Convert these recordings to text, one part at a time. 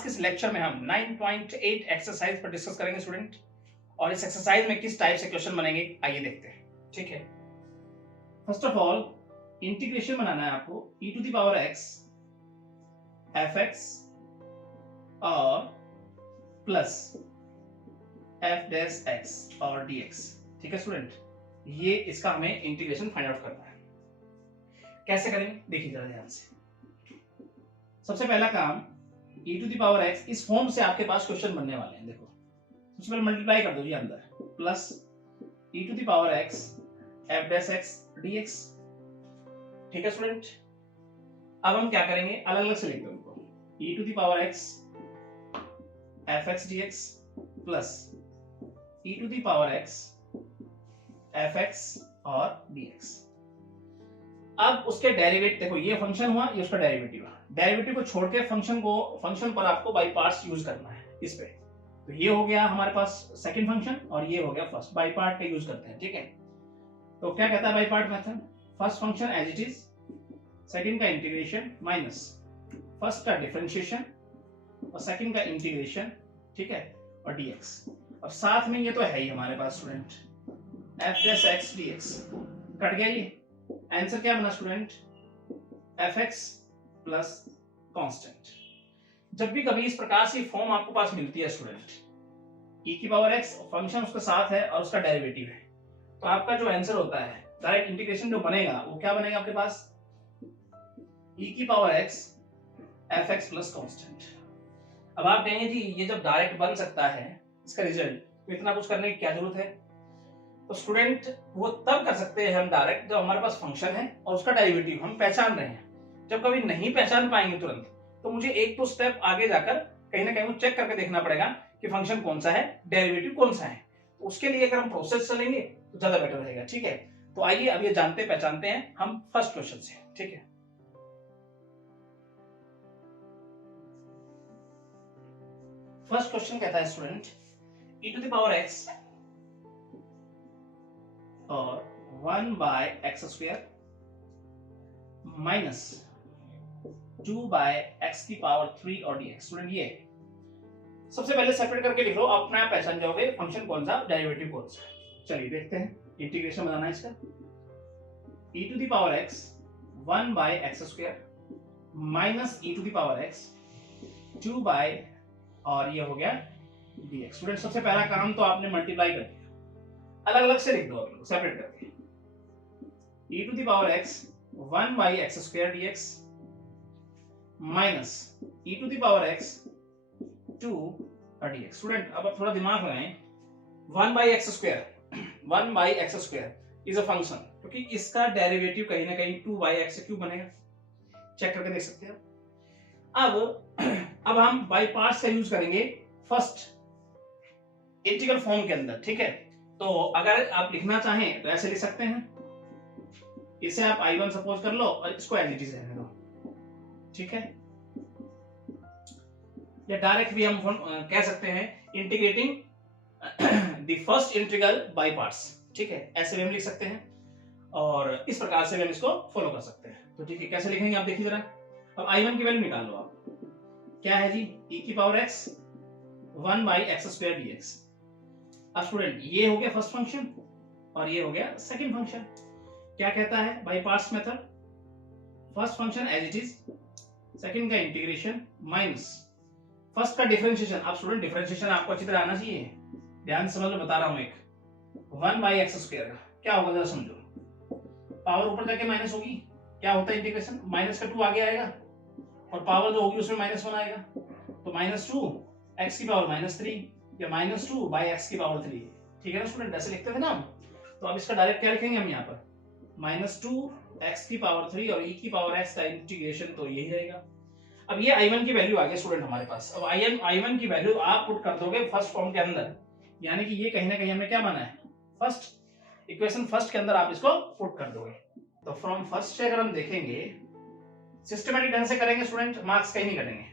आज के इस लेक्चर में हम 9.8 एक्सरसाइज पर डिस्कस करेंगे स्टूडेंट, और इस एक्सरसाइज में किस टाइप से क्वेश्चन बनेंगे आइए देखते हैं। ठीक है, फर्स्ट ऑफ ऑल इंटीग्रेशन बनाना है आपको e to the power x fx और प्लस f डैश x और dx। ठीक है स्टूडेंट, ये इसका हमें इंटीग्रेशन फाइंड आउट करना है। कैसे करेंगे देखिए जरा ध्यान से। सबसे पहला काम e to the power x, इस फॉर्म से आपके पास क्वेश्चन बनने वाले हैं। देखो सबसे पहले मल्टीप्लाई कर दो जी अंदर, plus e to the power x f dash x dx। ठीक है स्टूडेंट, अब हम क्या करेंगे, अलग अलग से लिख दो इनको, e to the power x fx dx plus e to the power x fx और dx। अब उसके डेरिवेटिव देखो, ये फंक्शन हुआ, ये उसका डेरिवेटिव हुआ। डेरिवेटिव को छोड़ के फंक्शन पर आपको बाई पार्ट्स यूज करना है इस पे। तो ये हो गया हमारे पास सेकंड फंक्शन और ये हो गया फर्स्ट। बाई पार्ट का यूज करते हैं। ठीक है, तो क्या कहता है by part method, first function as it is, second का इंटीग्रेशन माइनस फर्स्ट का डिफरेंशिएशन और सेकंड का इंटीग्रेशन। ठीक है, और dx। अब साथ में ये तो है ही हमारे पास student f dash x dx। Cut गया ये, आंसर क्या बना स्टूडेंट, fx प्लस कांस्टेंट। जब भी कभी इस प्रकार से फॉर्म आपको पास मिलती है स्टूडेंट, e की पावर x फंक्शन उसके साथ है और उसका डेरिवेटिव है, तो आपका जो आंसर होता है डायरेक्ट इंटीग्रेशन जो बनेगा वो क्या बनेगा आपके पास, e की power x fx plus constant. अब आप कहेंगे जी ये जब डायरेक्ट बन सकता है इसका रिजल्ट, तो इतना कुछ करने की क्या जरूरत है। तो स्टूडेंट वो तब कर सकते हैं हम डायरेक्ट जब हमारे पास फंक्शन है और उसका डेरिवेटिव हम पहचान रहे हैं। जब कभी नहीं पहचान पाएंगे तुरंत, तो मुझे एक तो स्टेप आगे जाकर कहीं ना कहीं वो चेक करके देखना पड़ेगा कि फंक्शन कौन सा है, डेरिवेटिव कौन सा है। तो उसके लिए अगर हम प्रोसेस चलेंगे तो ज्यादा बेटर रहेगा। ठीक है, तो आइए अब ये जानते पहचानते हैं हम फर्स्ट क्वेश्चन से। ठीक है, फर्स्ट क्वेश्चन कहता है student e to the power x और 1 by X square minus 2 by X की पावर 3 और dx। स्टूडेंट ये सबसे पहले सेपरेट करके लिख लो, अपने आप पहचान जाओगे फंक्शन कौन सा, डेरिवेटिव कौन सा। चलिए देखते हैं, इंटीग्रेशन बनाना है इसका। e to the power x 1 by X square minus e to the power x 2 by, और ये हो गया dx। स्टूडेंट सबसे पहला काम तो आपने मल्टीप्लाई कर दिया, अलग अलग से लिख दो आप सेपरेट करके। e to the power x 1 by X square dx minus e to the power x 2 dx। Student अब आप थोड़ा दिमाग लगाएं, 1 by X square is a function, क्योंकि इसका डेरिवेटिव कहीं ना कहीं 2 बाई एक्स क्यूब बनेगा, चेक करके देख सकते हैं। अब हम बाई पार्ट्स का यूज करेंगे फर्स्ट इंटीग्रल फॉर्म के अंदर। ठीक है, तो अगर आप लिखना चाहें तो ऐसे लिख सकते हैं, इसे आप I1 सपोज कर लो और इसको एज इट इज रहने दो। ठीक है, या डायरेक्ट भी हम कह सकते हैं integrating the first integral by parts. ठीक है, ऐसे भी हम लिख सकते हैं और इस प्रकार से भी हम इसको फॉलो कर सकते हैं। तो ठीक है, कैसे लिखेंगे आप देखिए जरा। अब I1 की वैल्यू निकाल लो आप, क्या है जी, e की power x 1 by X square dx। अब स्टूडेंट ये हो गया फर्स्ट फंक्शन और ये हो गया सेकंड फंक्शन। क्या कहता है by parts method, first function as it is, second का इंटीग्रेशन माइनस फर्स्ट का डिफरेंशिएशन। अब स्टूडेंट डिफरेंशिएशन आपको अच्छी तरह आना चाहिए, ध्यान से समझ लो, बता रहा हूं। एक 1 बाई एक्स स्क्वायर का क्या होगा जरा समझो, पावर ऊपर जाके माइनस होगी, क्या होता है इंटीग्रेशन, माइनस का 2 आगे आएगा और पावर जो होगी उसमें -1 आएगा, तो -2 एक्स की पावर -3 या -2 बाई एक्स की पावर 3। ठीक है ना स्टूडेंट, ऐसे लिखते थे ना हम। तो अब इसका डायरेक्ट क्या लिखेंगे हम यहाँ पर, -2 एक्स की पावर 3 और e की पावर x का इंटीग्रेशन, तो यही रहेगा। अब ये I1 की वैल्यू आ गई स्टूडेंट हमारे पास। अब I1 की वैल्यू आप पुट कर दोगे फर्स्ट फॉर्म के अंदर, यानी कि ये कहीं ना कहीं हमने क्या माना है, फर्स्ट इक्वेशन फर्स्ट के अंदर आप इसको पुट कर दोगे। तो फ्रॉम फर्स्ट से अगर हम देखेंगे, सिस्टमैटिक ढंग से करेंगे स्टूडेंट, मार्क्स कहीं नहीं कटेंगे।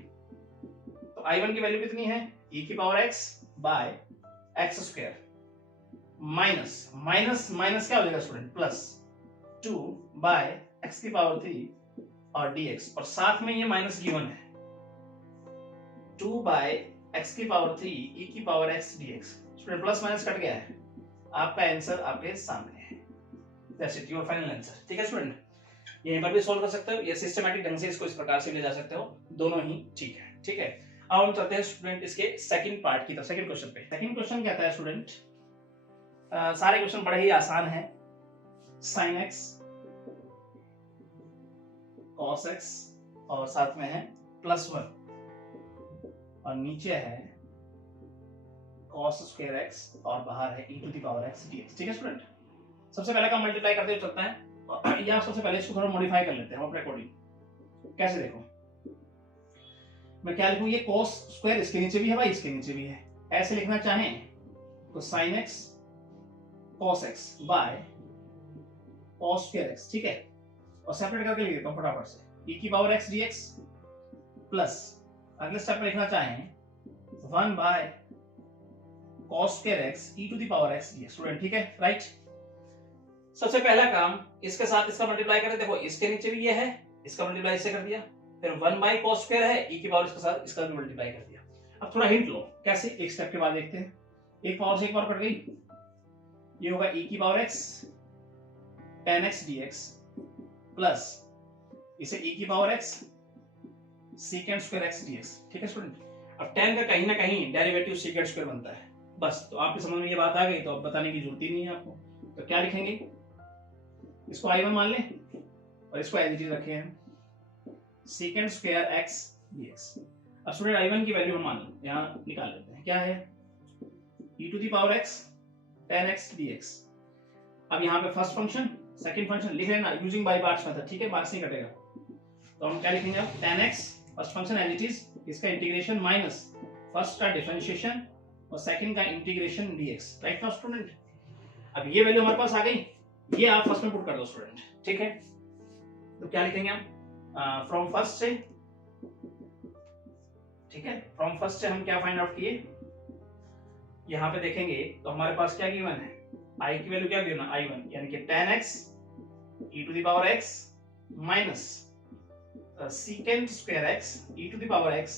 तो I1 की वैल्यू कितनी है, e की power x by X square minus minus क्या हो जाएगा स्टूडेंट, प्लस 2 बाय एक्स की पावर 3 और dx, और साथ में ये माइनस गिवन है 2 2 बाय एक्स की पावर 3 ई की power x D x. Student plus minus cut गया है, आपका आंसर आपके सामने है। That's it, your final answer. ठीक है स्टूडेंट, यहीं पर भी सोल्व कर सकते हो, ये सिस्टमैटिक ढंग से इसको इस प्रकार से ले जा सकते हो, दोनों ही ठीक है। ठीक है, अब हम चलते हैं स्टूडेंट इसके सेकंड पार्ट की तरफ, सेकंड क्वेश्चन पे। सेकंड क्वेश्चन कहता है स्टूडेंट, सारे क्वेश्चन बड़े ही आसान है। साइन एक्स कॉस एक्स और साथ में है +1 और नीचे है cos स्क्वायर x और बाहर है e to the power x dx। ठीक है स्टूडेंट, सबसे पहले का मल्टीप्लाई करते हुए चलता है, या सबसे पहले इसको थोड़ा मॉडिफाई कर लेते हैं हम अपने अकॉर्डिंग। कैसे देखो, मैं क्या लिखूं, ये cos स्क्वायर इसके नीचे भी है भाई, इसके नीचे भी है। ऐसे लिखना चाहें तो sin x cos x by cos square x। ठीक है, और सेपरेट करके लिख देता हूं फटाफट से, e की पावर x dx प्लस अगले स्टेप में लिखना चाहें 1 by cos square x e to the power x dx। Student ठीक है, राइट। सबसे पहला काम इसके साथ इसका मल्टीप्लाई करें, देखो इसके नीचे भी ये है, इसका मल्टीप्लाई इससे कर दिया, फिर 1 बाय cos स्क्वायर है e की पावर इसके साथ इसका भी मल्टीप्लाई कर दिया। अब थोड़ा हिंट लो, कैसे, एक स्टेप के बाद देखते हैं। एक पावर से एक पावर कट गई, ये होगा e की power x tan x dx plus इसे e की power x secant square x dx। ठीक है स्टूडेंट, अब tan का कहीं ना कहीं डेरिवेटिव secant स्क्वायर बनता है, बस। तो आपके समझ में ये बात आ गई तो अब बताने की जरूरत ही नहीं है आपको। तो क्या लिखेंगे, इसको i1 मान लें और इसको एज इट इज रखे हैं secant स्क्वायर x dx। अब स्टूडेंट i1 की वैल्यू हम मान यहाँ निकाल लेते हैं, क्या है e to the power x tan x dx। अब यहाँ पे फर्स्ट फंक्शन सेकंड फंक्शन लिख लेना यूजिंग बाय पार्ट्स मेथड। ठीक है, मार्क्स नहीं कटेगा। तो हम क्या लिखेंगे अब, tan x first function as it is, इसका इंटीग्रेशन माइनस फर्स्ट का डिफरेंशिएशन और सेकंड का इंटीग्रेशन dx। राइट ना स्टूडेंट, अब ये वैल्यू हमारे पास आ गई, ये आप फर्स्ट में पुट कर दो स्टूडेंट। ठीक है, तो क्या लिखेंगे हम, फ्रॉम फर्स्ट से, ठीक है, फ्रॉम फर्स्ट से हम क्या फाइंड आउट किए, यहाँ पे देखेंगे तो हमारे पास क्या गिवन है, i की वैल्यू क्या गिवन है, i1, यानी कि tan x e to the power x minus secant square x e to the power x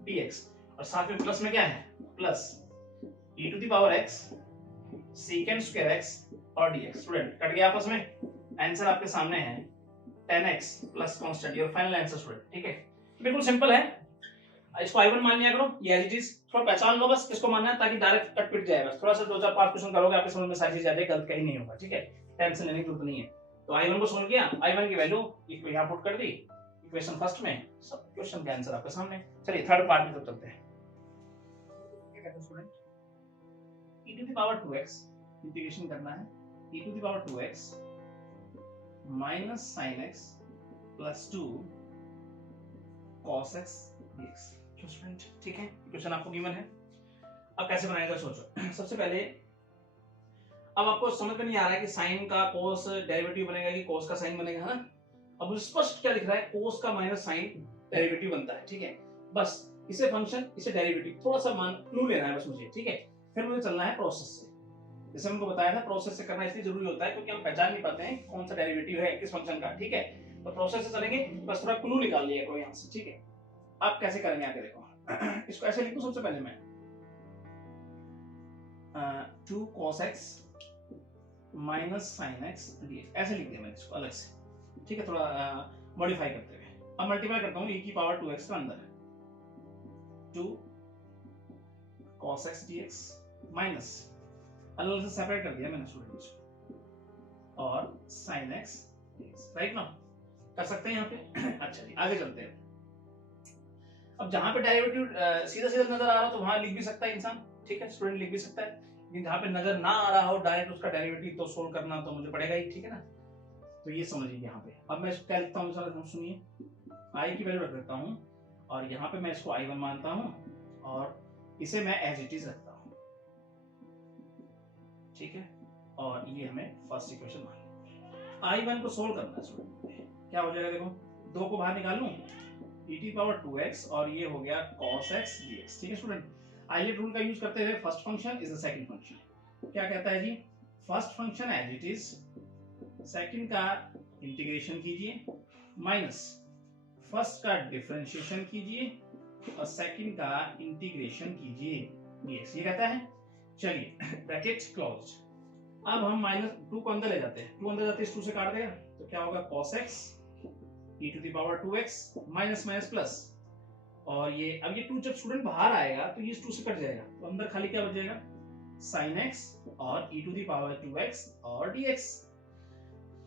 dx, और साथ में प्लस में क्या है, plus e to the power x secant square x और dx। स्टूडेंट कट गया आपस में, आंसर आपके सामने है tan x plus constant, your final answer student. ठीक है, बिल्कुल सिंपल है, इसको i1 मान लिया करो, ये एज इट इज, थोड़ा पहचान लो बस किसको मानना है, ताकि डायरेक्ट कट पिट जाए। बस थोड़ा सा 2-4-5 क्वेश्चन करोगे आपके समझ में सारी चीज आ जाएगी, गलत कहीं नहीं होगा। ठीक है, टेंशन लेने की जरूरत नहीं है। तो i1 को सोल्व किया, i1 की वैल्यू यहाँ पुट कर दी इक्वेशन फर्स्ट में, सब क्वेश्चन के आंसर आपके सामने। चलिए थर्ड पार्ट में चलते हैं। क्या कहते हैं student, e to the power 2x integration करना है, e to the power 2x minus sin x plus 2 cos x dx। Student ठीक है, क्वेश्चन आपको गिवन है। अब कैसे बनाएगा सोचो। सबसे पहले अब आपको समझ में नहीं आ रहा है कि साइन का कोस डेरिवेटिव बनेगा कि कोस का साइन बनेगा, है ना। अब स्पष्ट क्या लिख रहा है, कोस का माइनस साइन डेरिवेटिव बनता है। ठीक है, बस इसे फंक्शन इसे डेरिवेटिव, थोड़ा सा मान क्लू लेना है बस मुझे। ठीक है, फिर मुझे चलना है प्रोसेस से। जैसे हमको बताया था, प्रोसेस से करना इसलिए जरूरी होता है क्योंकि हम पहचान नहीं पाते हैं कौन सा डेरिवेटिव है किस फंक्शन का। ठीक है, तो प्रोसेस से चलेंगे, बस थोड़ा क्लू निकाल लिया करो यहाँ से। ठीक है, आप कैसे करेंगे आगे देखो। इसको ऐसे लिखूं, सबसे पहले मैं 2 cos x minus sin x dx ऐसे लिख दिया मैंने इसको अलग से। ठीक है, थोड़ा मॉडिफाई करते हुए। अब मल्टीप्लाई करता हूँ e की पावर 2x का अंदर 2 cos x dx माइनस अलग से सेपरेट कर दिया मैंने स्टूडेंट और sin x dx। राइट ना, कर सकते हैं यहाँ पे। अच्छा जी, आगे चलते हैं। अब जहां पे डेरिवेटिव सीधा सीधा नजर आ रहा हो तो वहां लिख भी सकता है इंसान। ठीक है, स्टूडेंट लिख भी सकता है, लेकिन जहां पे नजर ना आ रहा हो डायरेक्ट उसका डेरिवेटिव तो सोल्व करना तो मुझे पड़ेगा ही। ठीक है ना, तो ये समझिए यहाँ पे। अब मैं इसको क्या लिखता हूँ, सुनिए, i की वैल्यू रख देता हूँ और यहाँ पे मैं इसको i1 मानता हूँ और इसे मैं एज इट इज रखता हूँ। ठीक है, और ये हमें फर्स्ट इक्वेशन मान i1 को सोल्व करना है स्टूडेंट। क्या हो जाएगा, देखो 2 को बाहर निकालूं, e की पावर 2x और ये हो गया cos x dx। ठीक है स्टूडेंट, आइलेट रूल का यूज करते हुए first function is the second function. क्या कहता है जी, first function as it is, second का इंटीग्रेशन कीजिए माइनस फर्स्ट का डिफरेंशिएशन कीजिए और सेकंड का इंटीग्रेशन कीजिए dx, ये कहता है। चलिए ब्रैकेट क्लोज। अब हम -2 को अंदर ले जाते हैं, 2 अंदर जाते हैं, इस 2 से काट देगा तो क्या होगा cos x e to the power 2x minus minus plus, और ये अब ये 2 जब स्टूडेंट बाहर आएगा तो ये इस 2 से कट जाएगा, तो अंदर खाली क्या बच जाएगा sin x और e to the power 2x और dx।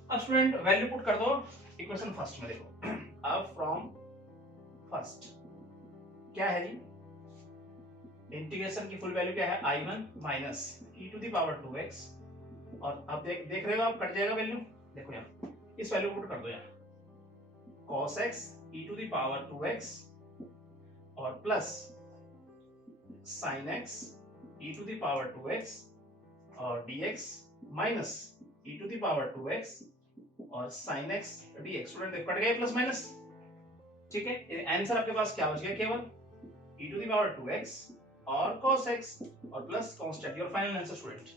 अब स्टूडेंट वैल्यू पुट कर दो इक्वेशन फर्स्ट में, देखो अब फ्रॉम फर्स्ट क्या है जी, इंटीग्रेशन की फुल वैल्यू क्या है i1 minus e to the power 2x, और अब देख रहे हो आप कट जाएगा वैल्यू, देखो यहाँ इस वैल्यू पुट कर दो यहाँ cos x e to the power 2x और plus sin x e to the power 2x और dx minus e to the power 2x और sin x dx। स्टूडेंट देखो कट गए प्लस माइनस, ठीक है। आंसर आपके पास क्या बच गया, केवल e to the power 2x और cos x और plus constant, your final answer student,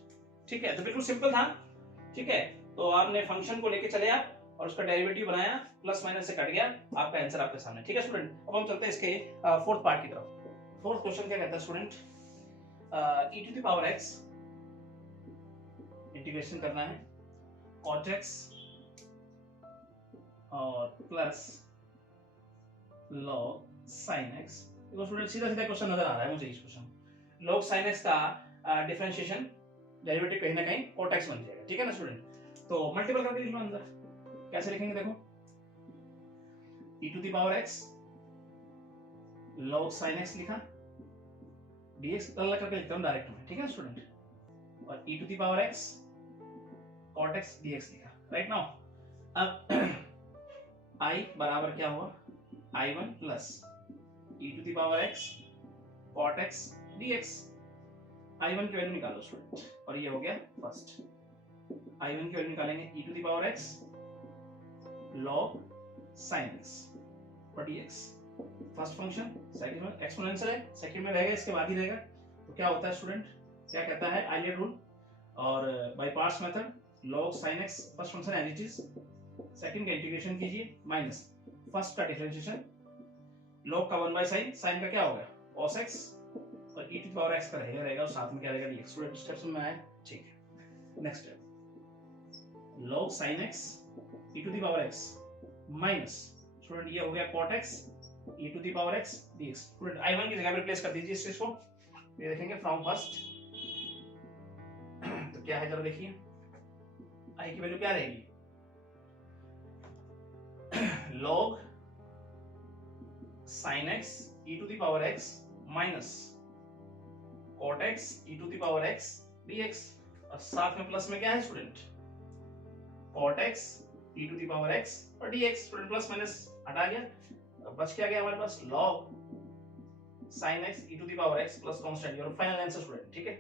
ठीक है। तो बिल्कुल सिंपल था, ठीक है। तो आपने फंक्शन को लेके चले आप और उसका डेरिवेटिव बनाया, प्लस माइनस से कट गया, आपका आंसर आपके सामने, ठीक है स्टूडेंट। अब हम चलते हैं इसके फोर्थ पार्ट की तरफ। फोर्थ क्वेश्चन क्या कहता है student, e to the power x integration करना है cot x और प्लस log sin x। देखो स्टूडेंट सीधा सीधा क्वेश्चन नजर आ रहा है मुझे, इस क्वेश्चन log sin x का डिफरेंशिएशन डेरिवेटिव कहीं ना कहीं cot x बन जाएगा, ठीक है ना स्टूडेंट। तो मल्टीपल करके लिख लो अंदर, कैसे लिखेंगे देखो e to the power x log sin x लिखा, dx अलग करके लिखता हूं डायरेक्ट में, ठीक है स्टूडेंट, और e to the power x cot x dx लिखा। राइट नाउ अब i बराबर क्या हुआ i1 plus e to the power x cot x dx। i1 की वैल्यू निकालो स्टूडेंट, और ये हो गया फर्स्ट, i1 की वैल्यू निकालेंगे e to the power x log sin x और dx। फर्स्ट फंक्शन, सेकंड में एक्सपोनेंशियल है, सेकंड में रहेगा, इसके बाद ही रहेगा। तो क्या होता है स्टूडेंट, क्या कहता है आइलेट रूल और by parts method, log sin x first function as it is, second का इंटीग्रेशन कीजिए माइनस फर्स्ट का डिफरेंशिएशन, log का 1/sin, sin का क्या होगा cos x और e to the power x का रहेगा और साथ में क्या रहेगा dx। स्टूडेंट स्टेप्स में आया, ठीक है। Next step log sin x e to the power x minus, student ये हो गया cot x e to the power x dx। Student i1 की जगह पे रिप्लेस कर दीजिए इस चीज को, ये देखेंगे फ्रॉम फर्स्ट तो क्या है जरा देखिए, i की वैल्यू क्या रहेगी log sin x e to the power x minus cot x e to the power x dx, और साथ में प्लस में क्या है student cot x e to the power x और dx। स्टूडेंट प्लस माइनस हटा गया, अब बच क्या गया हमारे पास log sin x e to the power x plus constant, your final answer student, ठीक है।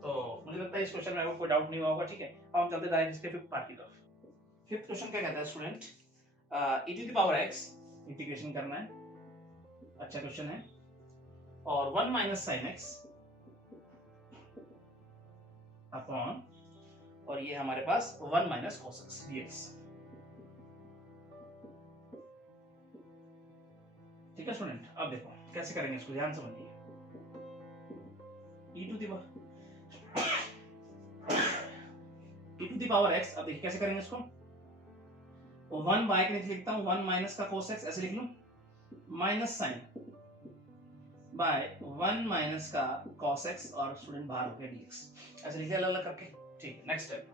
तो मुझे लगता है इस क्वेश्चन में आपको कोई डाउट नहीं होगा, ठीक है। अब हम चलते हैं डायरेक्ट इसके फिफ्थ पार्ट की तरफ। फिफ्थ क्वेश्चन क्या कहता है student, e to the power x integration करना है, अच्छा क्वेश्चन है, और 1 माइनस sin x अपॉन, और ये हमारे पास 1 माइनस cos x dx, ठीक है स्टूडेंट। अब देखो कैसे करेंगे इसको, ध्यान समझिए, e to the power x, अब देखिए कैसे करेंगे इसको, 1 बाय के नीचे लिखता हूं 1 माइनस का cos x, ऐसे लिख लूं, माइनस साइन बाय 1 माइनस का cos x और स्टूडेंट बाहर हो गया dx, ऐसे लिखे अलग अलग करके, ठीक है। नेक्स्ट स्टेप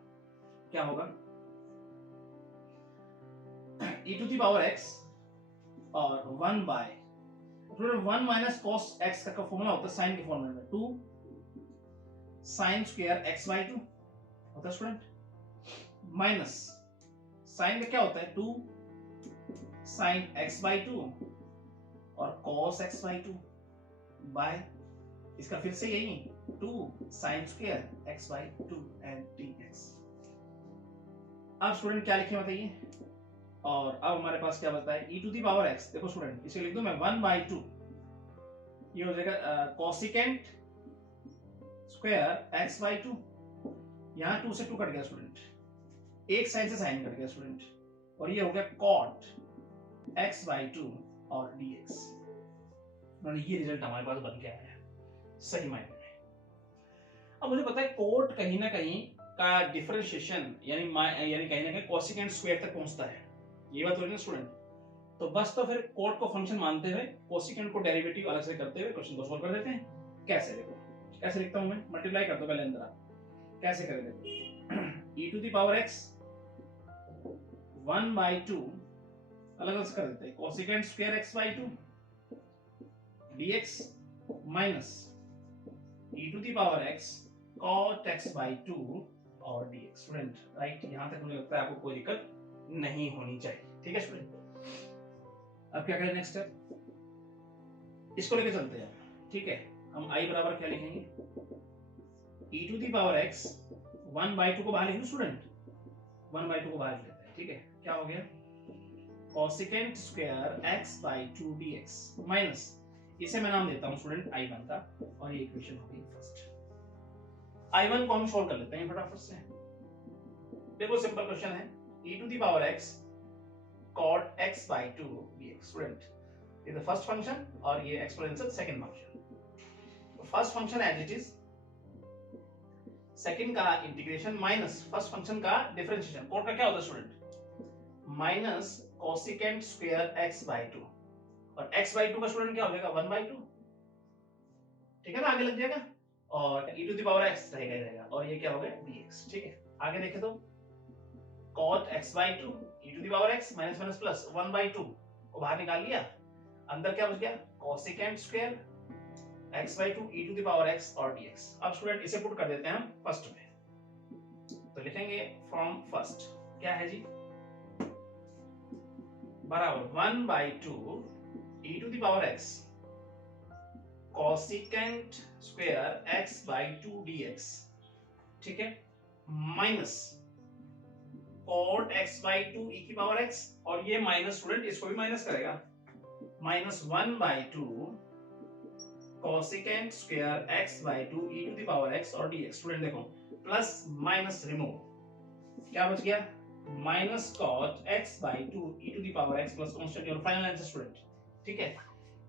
क्या होगा, e to the power x और 1 by, student 1 minus cos x का फॉर्मूला होता है साइन के फॉर्मूले में 2 sin स्क्वायर x बाय 2 होता है स्टूडेंट, माइनस साइन का क्या होता है 2 sin x बाय 2 और cos x बाय 2 बाय, इसका फिर से यही 2 sin square x by 2 and dx। अब स्टूडेंट क्या लिखें बताइए, और अब हमारे पास क्या बचता है e to the power x, देखो स्टूडेंट इसे लिख दूं मैं 1/2, ये हो जाएगा कोसिकेंट स्क्वायर x बाय 2, यहाँ 2 से 2 कट गया स्टूडेंट, एक साइन से साइन कट गया स्टूडेंट, और ये हो गया cot x बाय 2 और dx। उन्होंने ये रिजल्ट हमारे पास बन के आया है सही मायने में। अब मुझे पता है कोट कहीं ना कहीं का डिफरेंशिएशन यानी कहीं ना कहीं कोसेकेंट स्क्वायर तक पहुंचता है, ये बात हो रही है ना स्टूडेंट। तो बस तो फिर कोट को फंक्शन मानते हुए कोसेकेंट को डेरिवेटिव अलग से करते हुए क्वेश्चन को सोल्व कर देते हैं। कैसे देखो, कैसे लिखता हूं मैं, मल्टीप्लाई कर दो पहले अंदर आप, कैसे करें देखो e to the power x 1/2 अलग अलग से कर देते हैं cosecant square x by 2 dx minus e to the power x cot x by 2 और dx। स्टूडेंट राइट, यहां तक मुझे लगता है आपको कोई दिक्कत नहीं होनी चाहिए, ठीक है स्टूडेंट। अब क्या करें नेक्स्ट स्टेप, इसको लेके चलते हैं, ठीक है। हम i बराबर क्या लिखेंगे, e to the power x 1/2 को बाहर लिख लो स्टूडेंट, 1/2 को बाहर लेते हैं, ठीक है। क्या हो गया cosecant square x by 2 dx minus, इसे मैं नाम देता हूं स्टूडेंट i1 का, और ये इक्वेशन हो गई फर्स्ट। i1 को हम सॉल्व कर लेते हैं फटाफट से। देखो सिंपल क्वेश्चन है, e to the power x cot x by 2 dx। Student ये द फर्स्ट फंक्शन और ये एक्सपोनेंशियल सेकंड फंक्शन। तो first function as it is, second का इंटीग्रेशन माइनस फर्स्ट फंक्शन का डिफरेंशिएशन। कोट का क्या होता है student, minus cosecant square x by 2, और x by 2 का स्टूडेंट क्या हो जाएगा 1/2, ठीक है ना, आगे लग जाएगा, और e to the power x रहेगा रहेगा, और ये क्या हो गया dx, ठीक है। आगे देखें तो cot x by 2 e to the power x minus minus plus 1/2 को बाहर निकाल लिया, अंदर क्या बच गया cosecant square x by 2 e to the power x और dx। अब स्टूडेंट इसे पुट कर देते हैं हम फर्स्ट में, तो लिखेंगे फ्रॉम फर्स्ट क्या है जी, बराबर 1/2 e to the power x cosecant square x by 2 dx, ठीक है, minus cot x by 2 e की पावर x, और ये माइनस स्टूडेंट इसको भी माइनस करेगा, minus 1/2 cosecant square x by 2 e to the power x और dx। स्टूडेंट देखो प्लस माइनस रिमूव, क्या बच गया minus cot x by 2 e to the power x plus constant, और फाइनल आंसर स्टूडेंट, ठीक है।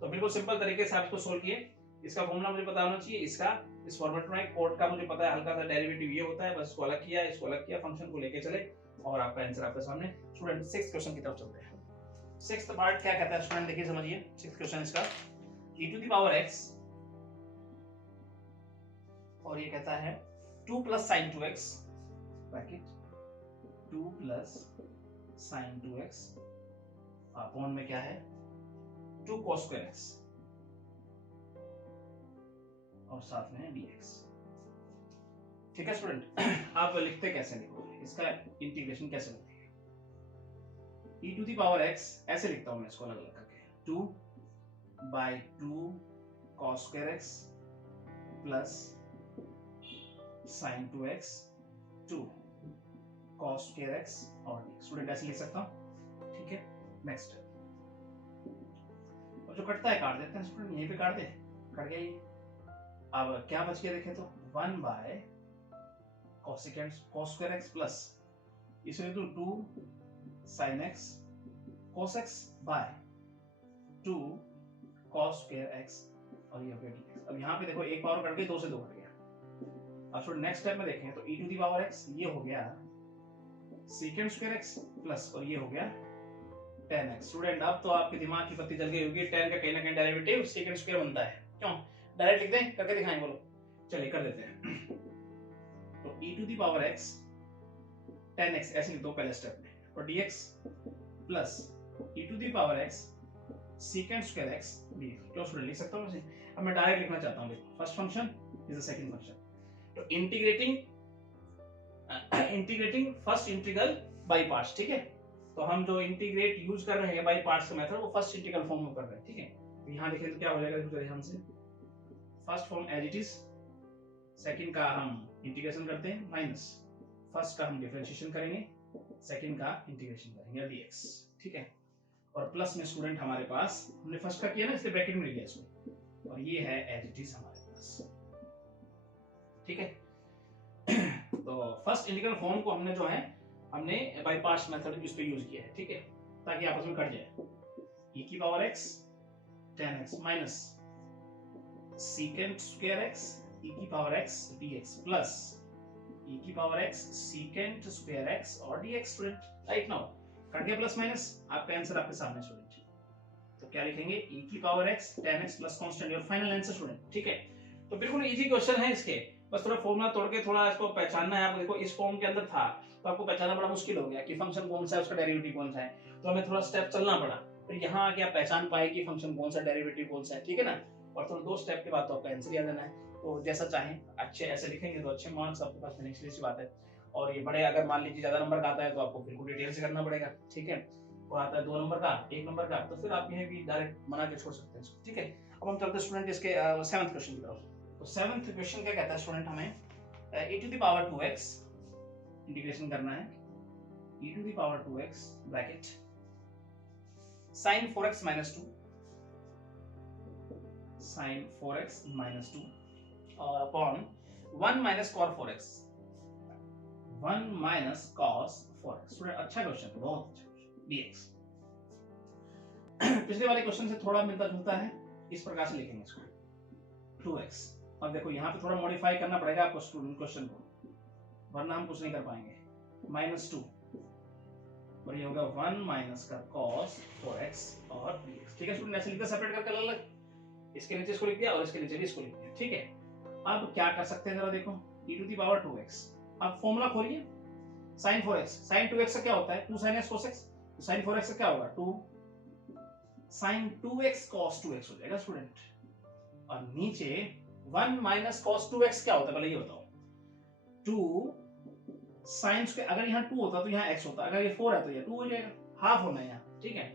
तो बिल्कुल सिंपल तरीके से आप इसको सोल्व किए। इसका फॉर्मूला मुझे पता होना चाहिए, इसका इस फॉर्मेट में कोट का मुझे पता है, हल्का सा डेरिवेटिव ये होता है, बस इसको अलग किया, इसको अलग किया, फंक्शन को लेके चले, और आपका आंसर आपके सामने। स्टूडेंट 6th क्वेश्चन की तरफ चलते हैं। 6th पार्ट क्या कहता है स्टूडेंट, देखिए समझिए 6th क्वेश्चन इसका, e to the power x, और ये कहता है 2 plus sin 2x bracket 2 plus sin 2x upon में क्या है 2 cos square x और साथ में dx, ठीक है स्टूडेंट। आप लिखते कैसे, देखो इसका इंटीग्रेशन कैसे होती है, e to the power x ऐसे लिखता हूं मैं इसको अलग अलग करके, 2/2 cos square x plus sin 2x 2 cos square x और dx। स्टूडेंट ऐसे लिख सकता हूं, ठीक है। नेक्स्ट, और जो कटता है काट देते हैं स्टूडेंट, यहीं पे काट दे, कट गया ये। अब क्या बच गया देखें तो 1 cosecant cos square x plus इसे तो 2 sin x cos x by 2 cos square x और ये हो गया dx। अब यहाँ पे देखो एक पावर कट गई, 2 से 2 कट गया। अब नेक्स्ट स्टेप में देखें तो e to the power x ये हो गया secant square x प्लस, और ये हो गया tan x। स्टूडेंट अब तो आपके दिमाग की बत्ती जल गई होगी, tan का कहीं ना कहीं डेरिवेटिव secant square बनता है, क्यों, डायरेक्ट लिख दें, करके दिखाएं, बोलो, चलिए कर देते हैं। तो e to the power x tan x ऐसे लिख दो पहले स्टेप में, और dx plus e to the power x secant square x dx। क्यों स्टूडेंट लिख सकता हूं इसे, अब मैं डायरेक्ट लिखना चाहता हूं, देखो first function is the second function, तो integrating first integral by parts, ठीक है। तो हम जो इंटीग्रेट यूज कर रहे हैं बाय पार्ट्स का मेथड, वो फर्स्ट इंटीग्रल फॉर्म में कर रहे हैं, ठीक है। तो यहां देखें तो क्या हो जाएगा, देखो ध्यान से, first form as it is, second का हम इंटीग्रेशन करते हैं माइनस फर्स्ट का हम डिफरेंशिएशन करेंगे, सेकंड का इंटीग्रेशन करेंगे dx, ठीक है। और प्लस में स्टूडेंट हमारे पास हमने फर्स्ट का किया ना, इसलिए ब्रैकेट में लिख दिया इसको, और ये है एज इट इज हमारे पास, ठीक है। तो फर्स्ट इंटीग्रल फॉर्म को हमने जो है हमने बाय पार्ट्स मेथड इस पे यूज किया है, ठीक है, ताकि आपस में कट जाए। e की power x tan x minus secant square x e की power x dx plus e की power x secant square x और dx student. Right now cut गया प्लस माइनस, आपका आंसर आपके सामने स्टूडेंट। तो क्या लिखेंगे e की power x tan x plus constant, your final answer student. ठीक है, तो बिल्कुल इजी क्वेश्चन है इसके, बस थोड़ा फॉर्मूला तोड़ के थोड़ा इसको पहचानना है। आप देखो इस फॉर्म के अंदर था तो आपको पहचानना बड़ा मुश्किल हो गया कि फंक्शन कौन सा है, उसका डेरिवेटिव कौन सा है, तो हमें थोड़ा स्टेप चलना पड़ा। फिर यहाँ आके आप पहचान पाए कि फंक्शन कौन सा, डेरिवेटिव कौन सा है। ठीक है ना, और थोड़ा 2 स्टेप के बाद तो आपका आंसर याद आना है। तो जैसा चाहें, अच्छे ऐसे लिखेंगे तो अच्छे मार्क्स आपके पास मिलेंगे, सीधी सी बात है। और ये बड़े अगर मान लीजिए ज्यादा नंबर का आता है तो आपको बिल्कुल डिटेल से करना पड़ेगा। ठीक है, और आता है 2 नंबर का, 1 नंबर का, तो फिर आप यह भी डायरेक्ट बना के छोड़ सकते हैं। ठीक है, अब हम चलते हैं स्टूडेंट इसके 7th क्वेश्चन की तरफ। तो 7th क्वेश्चन क्या कहता है स्टूडेंट, हमें e to the power 2x integration करना है, e to the power 2x bracket sin 4x minus 2 sin 4x minus 2 और upon 1 minus cos 4x 1 minus cos 4x। Student अच्छा क्वेश्चन, बहुत अच्छा क्वेश्चन, dx। पिछले वाले क्वेश्चन से थोड़ा मिलता जुलता है, इस प्रकार से लिखेंगे इसको 2x। अब देखो यहाँ पे थोड़ा मॉडिफाई करना पड़ेगा आपको स्टूडेंट क्वेश्चन को, वरना हम कुछ नहीं कर पाएंगे। -2 और ये होगा 1 माइनस का cos 4x और dx। ठीक है स्टूडेंट, ऐसे लिखते सेपरेट करके अलग, इसके नीचे इसको लिख दिया और इसके नीचे भी इसको लिख दिया। ठीक है, अब क्या कर सकते हैं जरा देखो, e to the power 2x। अब फॉर्मूला खोलिए, sin 4x sin 2x का क्या होता है 2 sin x cos x, तो sin 4x का क्या होगा 2 sin 2x cos 2x हो जाएगा स्टूडेंट। और नीचे 1 माइनस cos 2x क्या होता है, पहले ये बताओ। 2 sin स्क्वायर, अगर यहाँ 2 होता तो यहाँ x होता, अगर ये 4 है तो ये 2 हो जाएगा, हाफ होना है यहाँ। ठीक है,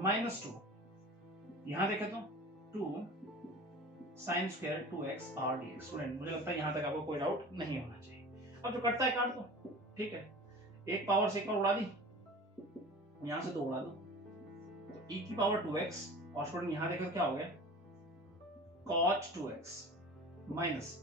-2 यहाँ देखें तो 2 sin स्क्वायर 2x और dx। स्टूडेंट मुझे लगता है यहाँ तक आपको कोई डाउट नहीं होना चाहिए। अब जो कटता है काट दो। ठीक है, एक पावर से एक पावर उड़ा दी, यहाँ से 2 उड़ा दो, तो e की पावर 2x और स्टूडेंट यहाँ देखो क्या हो गया cot 2x माइनस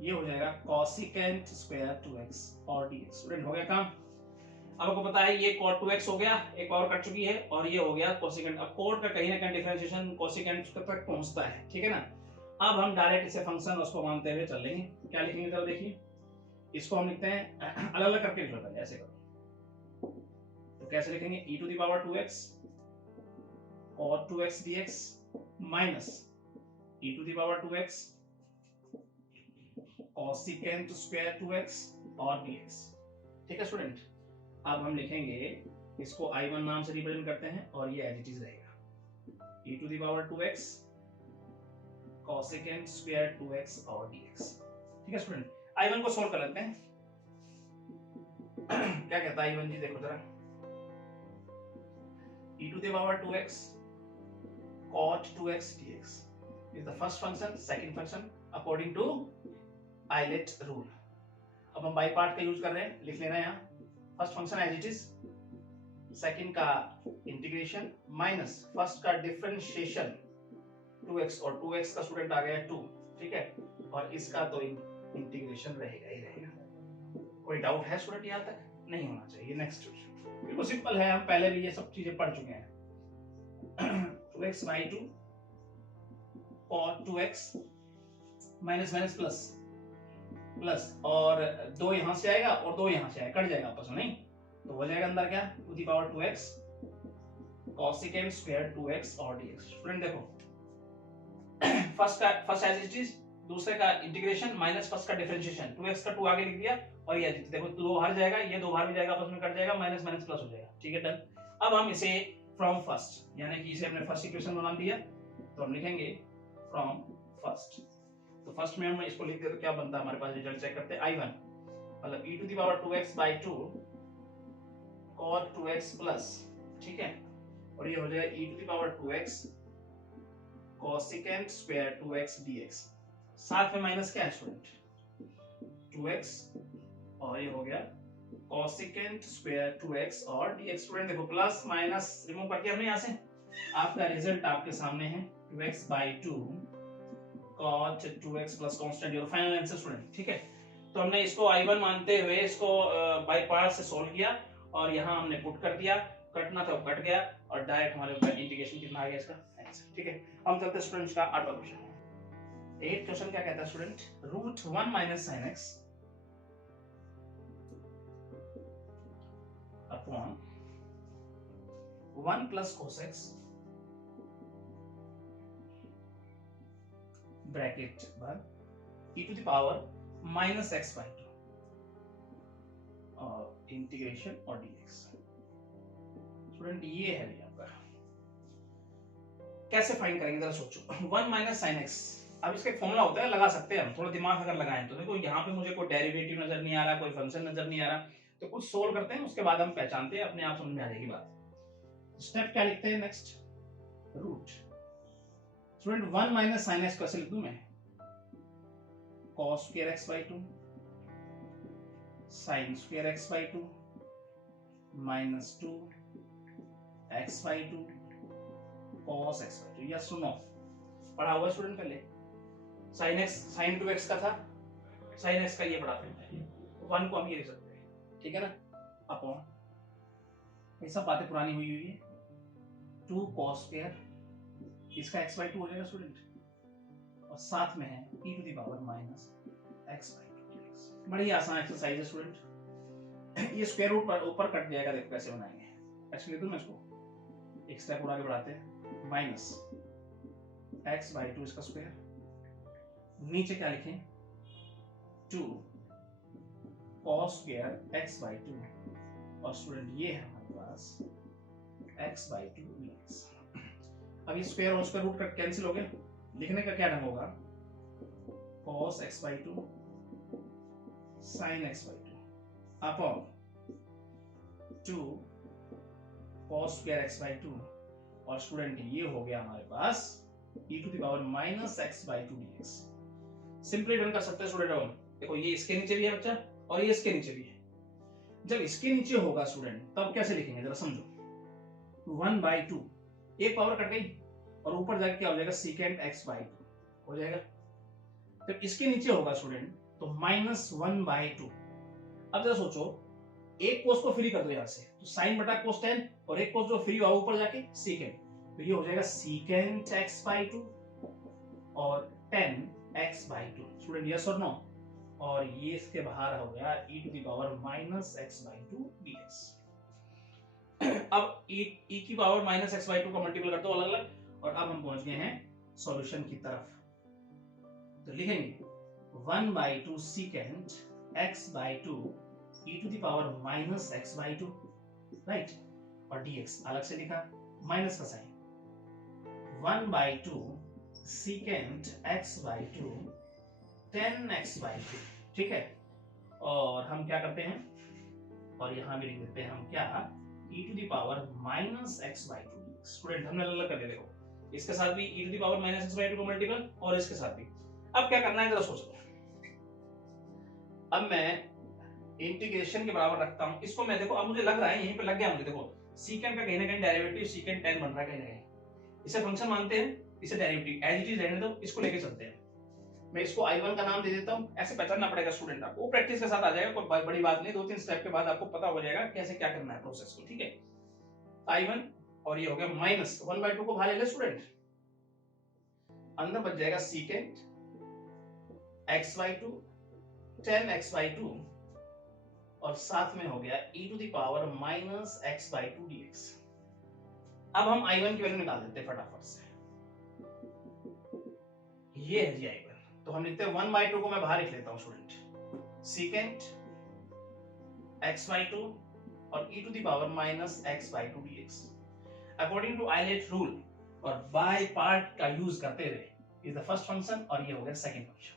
ये हो जाएगा cosecant स्क्वायर 2x और dx। स्टूडेंट हो गया काम। अब आपको पता है ये cot 2x हो गया, एक पावर कट चुकी है, और ये हो गया cosecant। अब cot का कहीं ना कहीं डिफरेंशिएशन cosecant तक पहुंचता है। ठीक है ना, अब हम डायरेक्ट इसे फंक्शन उसको मानते हुए चल लेंगे। क्या लिखेंगे जरा देखिए, इसको हम लिखते हैं अलग अलग करके लिख लो, ऐसे करो। तो कैसे लिखेंगे e to the power 2x cot 2x dx minus e to the power 2x cosecant square 2x और dx। ठीक है स्टूडेंट, अब हम लिखेंगे इसको i1 नाम से रिप्रेजेंट करते हैं और ये एज इट इज रहेगा e to the power 2x cosecant square 2x और dx। ठीक है स्टूडेंट, i1 को सोल्व कर लेते हैं। क्या कहता है i1 जी, देखो जरा, e to the power 2x cot 2x dx is the first function, second function according to Euler rule। अब हम बाई पार्ट का यूज कर रहे हैं, लिख लेना है यहाँ first function as it is, second का इंटीग्रेशन माइनस फर्स्ट का डिफरेंशिएशन 2x और 2x का स्टूडेंट आ गया 2। ठीक है, और इसका तो इंटीग्रेशन रहेगा ही रहेगा। कोई डाउट है स्टूडेंट यहाँ तक? नहीं होना चाहिए। नेक्स्ट बिल्कुल सिंपल है, हम पहले भी ये सब चीजें पढ़ चुके हैं। 2x by 2 और 2x minus minus plus plus, और 2 यहां से आएगा और 2 यहां से आएगा, कट जाएगा आपस में, नहीं तो हो जाएगा अंदर क्या to the power 2x cosecant square 2x और dx। स्टूडेंट देखो फर्स्ट एज इट इज, दूसरे का इंटीग्रेशन माइनस फर्स्ट का डिफरेंशिएशन, 2x का 2 आगे लिख दिया, और ये देखो 2 बाहर जाएगा, ये 2 बाहर भी जाएगा, आपस में कट जाएगा, माइनस माइनस प्लस हो जाएगा। ठीक है डन। अब हम इसे फ्रॉम फर्स्ट, यानी कि इसे हमने फर्स्ट इक्वेशन बना दिया, तो हम लिखेंगे फ्रॉम फर्स्ट। तो फर्स्ट में हम इसको लिख देते, तो क्या बनता है हमारे पास, रिजल्ट चेक करते हैं। i1 मतलब e to the power 2x by 2 cot 2x plus, ठीक है, और ये हो जाएगा e to the power 2x cosecant square 2x dx। साथ में माइनस क्या है स्टूडेंट 2x, और ये हो गया cosecant स्क्वायर 2x और dx। स्टूडेंट देखो प्लस माइनस रिमूव करके हमने यहाँ से, आपका रिजल्ट आपके सामने है 2x by 2 cot 2x plus constant, your final answer student. ठीक है, तो हमने इसको i1 मानते हुए इसको बाय पार्ट से सॉल्व किया, और यहाँ हमने पुट कर दिया, कटना था कट गया, और डायरेक्ट हमारे ऊपर इंटीग्रेशन कितना आ गया इसका आंसर। ठीक है, हम चलते हैं स्टूडेंट्स का 8वां क्वेश्चन। एट क्वेश्चन क्या कहता है student, root 1 minus sine x upon 1 plus cos x bracket बंद e to the power minus x by 2 और इंटीग्रेशन और dx। स्टूडेंट ये है भैया आपका, कैसे फाइंड करेंगे जरा सोचो। 1 माइनस साइन एक्स, अब इसका एक फॉर्मूला होता है, लगा सकते हैं हम, थोड़ा दिमाग अगर लगाएं तो। देखो यहाँ पे मुझे कोई डेरिवेटिव नजर नहीं आ रहा, कोई फंक्शन नजर नहीं आ रहा, तो कुछ सोल्व करते हैं, उसके बाद हम पहचानते हैं, अपने आप समझ में आ जाएगी बात। स्टेप क्या लिखते हैं next, root. Student 1 minus sine x कैसे लिख दूं मैं, cos square x by 2 sine square x by 2 minus 2 x by 2 cos x by 2। या सुनो, पढ़ा हुआ स्टूडेंट पहले, साइन एक्स साइन 2x का था, साइन एक्स का ये पढ़ा थे, 1 को हम ये लिख सकते हैं, ठीक है ना, अपॉन ये सब बातें पुरानी हुई हुई है, 2 cos स्क्वायर, इसका x बाई 2 हो जाएगा स्टूडेंट, और साथ में है e to the power minus x by 2। बड़ी आसान एक्सरसाइज है स्टूडेंट, ये स्क्वायर रूट पर ऊपर कट जाएगा, देखो कैसे बनाएंगे। एक्चुअली लिख दूं मैं इसको, एक स्टेप और आगे बढ़ाते हैं, माइनस x बाई 2 इसका स्क्वायर, नीचे क्या लिखें, 2 cos स्क्वायर x बाई 2, और स्टूडेंट ये है हमारे पास x बाई 2 dx। अब ये स्क्वायर और स्क्वायर रूट कट कैंसिल हो गया, लिखने का क्या ढंग होगा, cos x by 2 sin x by 2 upon 2 cos square x by 2, और स्टूडेंट ये हो गया हमारे पास e to the power minus x by 2 dx। Simply done कर सकते हैं स्टूडेंट। देखो ये इसके नीचे भी है बच्चा, और ये इसके नीचे भी है। जब इसके नीचे होगा स्टूडेंट, तब कैसे लिखेंगे जरा समझो, 1 बाई 2, एक पावर कट गई, और ऊपर जाके क्या हो जाएगा, सीकेंट x बाई 2 हो जाएगा। जब इसके नीचे होगा स्टूडेंट, तो माइनस 1 बाई 2। अब जरा सोचो, एक कोस को फ्री कर दो यहाँ से, तो साइन बटा कोस 10, और एक कोस जो फ्री हुआ ऊपर जाके सीकेंट, तो ये हो जाएगा सीकेंट x बाई 2 और 10 x बाई 2। स्टूडेंट यस और नो, और ये इसके बाहर हो गया e to the power minus x by 2 dx। अब e की पावर माइनस x बाई 2 का मल्टीपल करते हो अलग अलग, और अब हम पहुंच गए हैं सॉल्यूशन की तरफ। तो लिखेंगे 1 by 2 secant x by 2 e to the power minus x by 2, right, और dx अलग से लिखा, माइनस का sign, 1 by 2 secant x by 2 10x by 2, ठीक है। और हम क्या करते हैं, और यहां भी लिख देते हैं हम क्या, e to the power minus x by 2। Student हमने अलग अलग कर दिया, देखो इसके साथ भी e to the power minus x by 2 का मल्टीपल, और इसके साथ भी। अब क्या करना है जरा सोचो, अब मैं इंटीग्रेशन के बराबर रखता हूं इसको मैं, देखो अब मुझे लग रहा है यहीं पे लग गया मुझे, देखो सीकेंट का कहीं ना कहीं डेरिवेटिव सीकेंट 10 बन रहा है कहीं ना कहीं, इसे फंक्शन मानते हैं, इसे डेरिवेटिव एज इट इज रहने दो, इसको लेके चलते हैं। मैं इसको I1 का नाम दे देता हूं, ऐसे पहचानना पड़ेगा स्टूडेंट आपको, वो प्रैक्टिस के साथ आ जाएगा, कोई बड़ी बात नहीं, 2-3 स्टेप के बाद आपको पता हो जाएगा कैसे क्या करना है प्रोसेस को, ठीक है। I1 और ये हो गया माइनस 1 बाई 2 को बाहर ले ले स्टूडेंट, अंदर बच जाएगा secant x by 2 10x by 2, और साथ में हो गया e to the power minus x by 2 dx। अब हम I1 की वैल्यू निकाल देते हैं फटाफट से, ये है जी I1, तो हम लिखते हैं 1 बाई 2 को मैं बाहर लिख लेता हूं स्टूडेंट, सीकेंट x बाई 2 और e to the power minus x by 2 dx। According to ILATE rule और बाय पार्ट का यूज करते हुए, इज द फर्स्ट फंक्शन और ये हो गया सेकंड फंक्शन।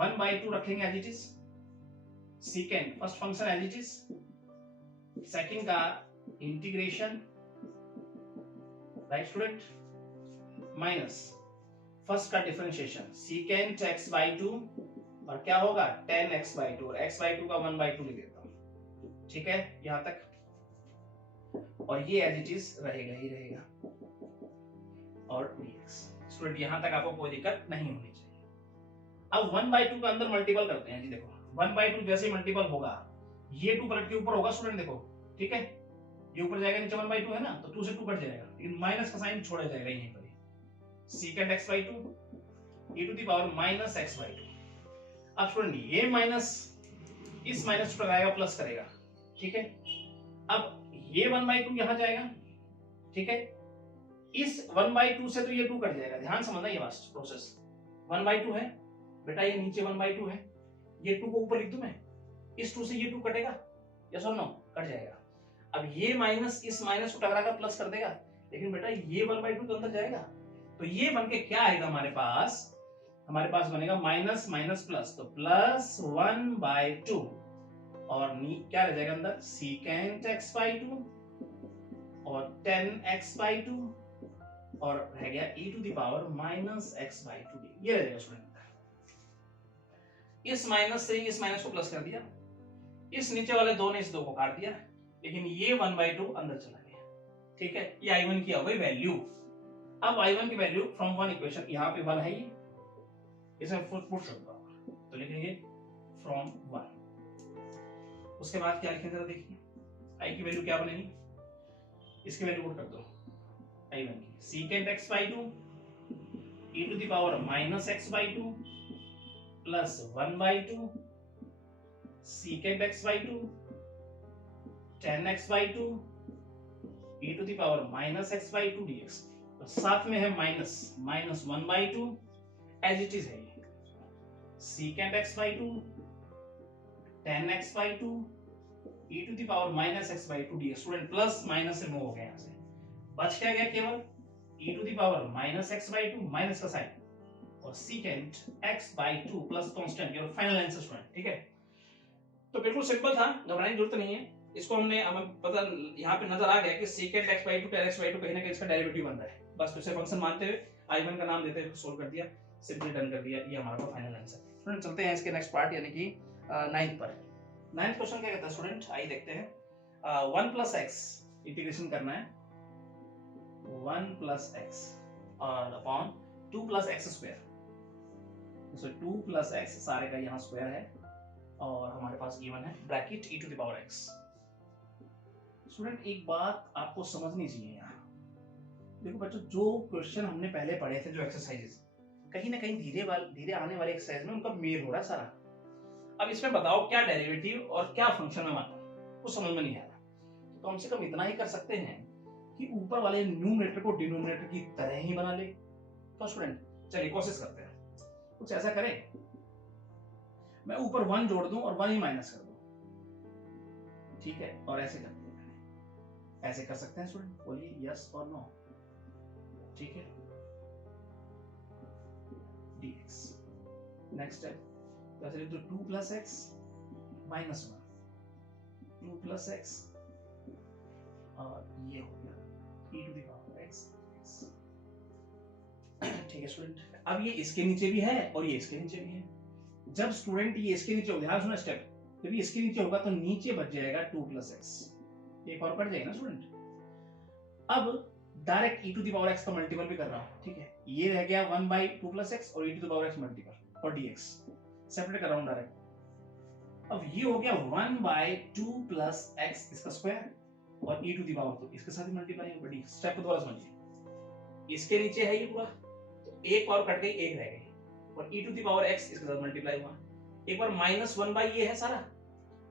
1 बाई 2 रखेंगे as it is, second first function as it is, second का integration, right student, minus first का डिफरेंशिएशन सीकेंट x बाई 2, और क्या होगा 10x बाई 2, और x बाई 2 का 1 बाई 2 लिख देता हूं, ठीक है यहां तक, और ये एज इट इज रहेगा ही रहेगा, और dx। स्टूडेंट यहां तक आपको कोई दिक्कत नहीं होनी चाहिए। अब 1 बाई 2 का अंदर मल्टीपल करते हैं जी, देखो 1 बाई 2 जैसे मल्टीपल होगा, ये 2 पलट के ऊपर होगा स्टूडेंट, देखो ठीक है, ये ऊपर जाएगा, नीचे 1 बाई 2 है ना, तो 2 से 2 कट जाएगा, लेकिन माइनस का साइन छोड़ा जाएगा यहीं पर, secant x by 2 e to the power minus x by two. अब स्टूडेंट ये माइनस इस माइनस पर आएगा प्लस करेगा, ठीक है। अब ये 1/2 यहां जाएगा, ठीक है। इस 1/2 से तो ये 2 कट जाएगा, ध्यान समझना ये बात प्रोसेस। 1/2 है बेटा, ये नीचे 1/2 है, ये 2 को ऊपर लिख दूं मैं, इस 2 से ये 2 कटेगा, यस और नो, कट जाएगा। अब ये माइनस इस माइनस को टकरा कर प्लस कर देगा, लेकिन बेटा ये 1/2 तो अंदर जाएगा, तो ये बन के क्या आएगा हमारे पास बनेगा माइनस माइनस प्लस, तो प्लस 1/2 और क्या रह जाएगा अंदर, सीकेंट एक्स बाई 2 और 10x बाई 2 और रह गया e to the power minus x by 2, ये रह जाएगा स्टूडेंट। इस माइनस से इस माइनस को प्लस कर दिया, इस नीचे वाले 2 ने इस 2 को काट दिया, लेकिन ये 1/2 अंदर चला गया, ठीक है। ये I1 की हो गई वैल्यू। अब I1 की वैल्यू फ्रॉम वन इक्वेशन, यहाँ पे 1 है, ये इसमें पुट कर तो लिखेंगे फ्रॉम 1। उसके बाद क्या लिखेंगे जरा देखिए, I की वैल्यू क्या बनेगी, इसकी वैल्यू पुट कर दो I1 की, secant x by 2 e to the power minus x by 2 plus 1/2 secant x by 2 10x by 2 e to the power minus x by 2 dx। तो साथ में है माइनस 1/2 एज इट इज है, ये secant x by 2 10x by 2 e to the power minus x by 2 dx। Student plus minus से move हो गया, यहाँ से बच क्या गया केवल e to the power minus x by 2 माइनस का साइन और secant x by 2 plus constant, your final answer student, ठीक है। तो बिल्कुल सिंपल था, घबराने की जरूरत नहीं है। इसको हमने हमें पता यहाँ पे नजर आ गया कि secant x by 2 10x by 2 कहीं ना कहीं इसका डेरिवेटिव बन रहा है, बस उसे फंक्शन मानते हुए I1 का नाम देते हुए सोल्व कर दिया, सिंपली डन कर दिया, ये हमारा फाइनल आंसर। स्टूडेंट चलते हैं इसके नेक्स्ट पार्ट यानी कि 9th पर। 9th क्वेश्चन क्या कहता है स्टूडेंट, आइए देखते हैं। 1 प्लस एक्स इंटीग्रेशन करना है, 1 प्लस एक्स और अपॉन 2 प्लस एक्स स्क्वायर, तो 2 प्लस एक्स सारे का यहाँ स्क्वायर है और हमारे पास गिवन है bracket e to the power x। Student एक बात आपको समझनी चाहिए यहाँ, देखो बच्चों, जो क्वेश्चन हमने पहले पढ़े थे, जो एक्सरसाइजेस, कहीं ना कहीं धीरे आने वाले एक्सरसाइज में उनका मेल हो रहा है सारा। अब इसमें बताओ क्या डेरिवेटिव और क्या फंक्शन में माना, कुछ समझ में नहीं आ रहा, तो कम से कम इतना ही कर सकते हैं कि ऊपर वाले न्यूमरेटर को डिनोमिनेटर की तरह ही बना ले। तो स्टूडेंट चलिए कोशिश करते हैं, कुछ ऐसा करें, मैं ऊपर 1 जोड़ दूं और 1 ही माइनस कर दूं, ठीक है, और ऐसे करते हैं, ऐसे कर सकते हैं स्टूडेंट, बोलिए यस और नो, ठीक है। dx नेक्स्ट स्टेप तो चलिए, तो 2 plus x minus 1, 2 plus x और ये हो गया e to the power x, ठीक है स्टूडेंट। अब ये इसके नीचे भी है और ये इसके नीचे भी है। जब स्टूडेंट ये इसके नीचे होगा, ध्यान सुना स्टेप, जब ये इसके नीचे होगा तो नीचे बच जाएगा 2 प्लस एक्स, एक और कट जाएगा ना स्टूडेंट। अब direct e to the power x का मल्टीपल भी कर रहा हूं, ठीक है, ये रह गया 1/2 प्लस एक्स और e to the power x multiple और dx सेपरेट कर रहा हूं डायरेक्ट। अब ये हो गया 1/2 प्लस x इसका स्क्वायर और e टू द पावर, तो इसके साथ ही मल्टीप्लाई होगा dx। स्टेप को दोबारा समझिए, इसके नीचे है ये पूरा, तो एक और कट गई, एक रह गई और e to the power x इसके साथ मल्टीप्लाई हुआ, एक बार -1 बाई ये है सारा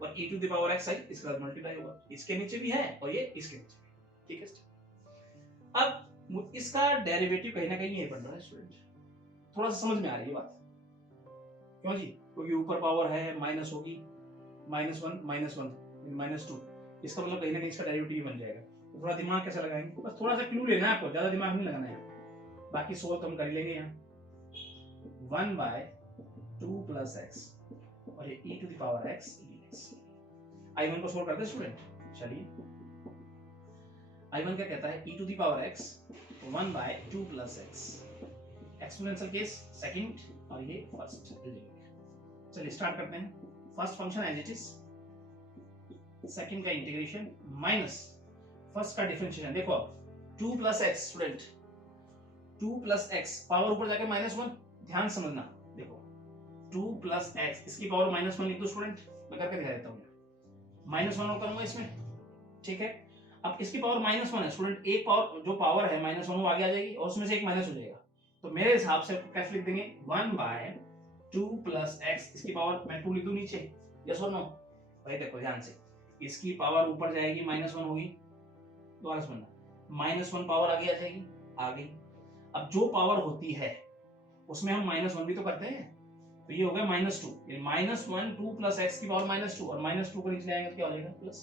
और e to the power x आई इसके साथ मल्टीप्लाई होगा, इसके नीचे भी है और ये इसके नीचे भी, ठीक है। अब इसका डेरिवेटिव कहीं ना कहीं ये बन रहा है स्टूडेंट, थोड़ा सा समझ में आ रही है बात, क्यों जी, क्योंकि ऊपर पावर है, माइनस होगी, -1 -2, इसका मतलब कहीं ना कहीं इसका डेरिवेटिव बन जाएगा। तो थोड़ा दिमाग कैसे लगाएंगे, बस थोड़ा सा क्लू लेना है आपको, ज्यादा दिमाग नहीं लगाना है, बाकी सोल्व तो हम कर लेंगे यहाँ। 1/2 प्लस एक्स और ये e to the power x dx। I1 को सोल्व करते हैं स्टूडेंट, चलिए I1 क्या कहता है, e to the power x 1/2 plus x, exponential case second और ये फर्स्ट। चलिए स्टार्ट करते हैं। First function as it is, second का इंटीग्रेशन माइनस फर्स्ट का डिफरेंशिएशन। देखो अब 2 plus x student, 2 plus x power ऊपर जाके -1, ध्यान समझना, देखो 2 प्लस एक्स इसकी पावर -1 लिख दो स्टूडेंट, मैं करके दिखा देता हूँ, -1 करूंगा इसमें, ठीक है। अब इसकी पावर -1 है स्टूडेंट, एक पावर जो पावर है -1 वो आगे आ जाएगी और उसमें से एक माइनस हो जाएगा, तो मेरे हिसाब से कैसे लिख देंगे 1/2 प्लस एक्स, इसकी पावर मैं 2 लिख दूं नीचे, यस और नो? भाई देखो ध्यान से, इसकी पावर ऊपर जाएगी -1 होगी, दोबारा समझना, -1 पावर आगे आ जाएगी, आ गई। अब जो पावर होती है उसमें हम -1 भी तो करते हैं, तो ये हो गया -2, यानी -1 2 प्लस एक्स की पावर -2, और -2 को नीचे आएंगे तो क्या हो जाएगा प्लस,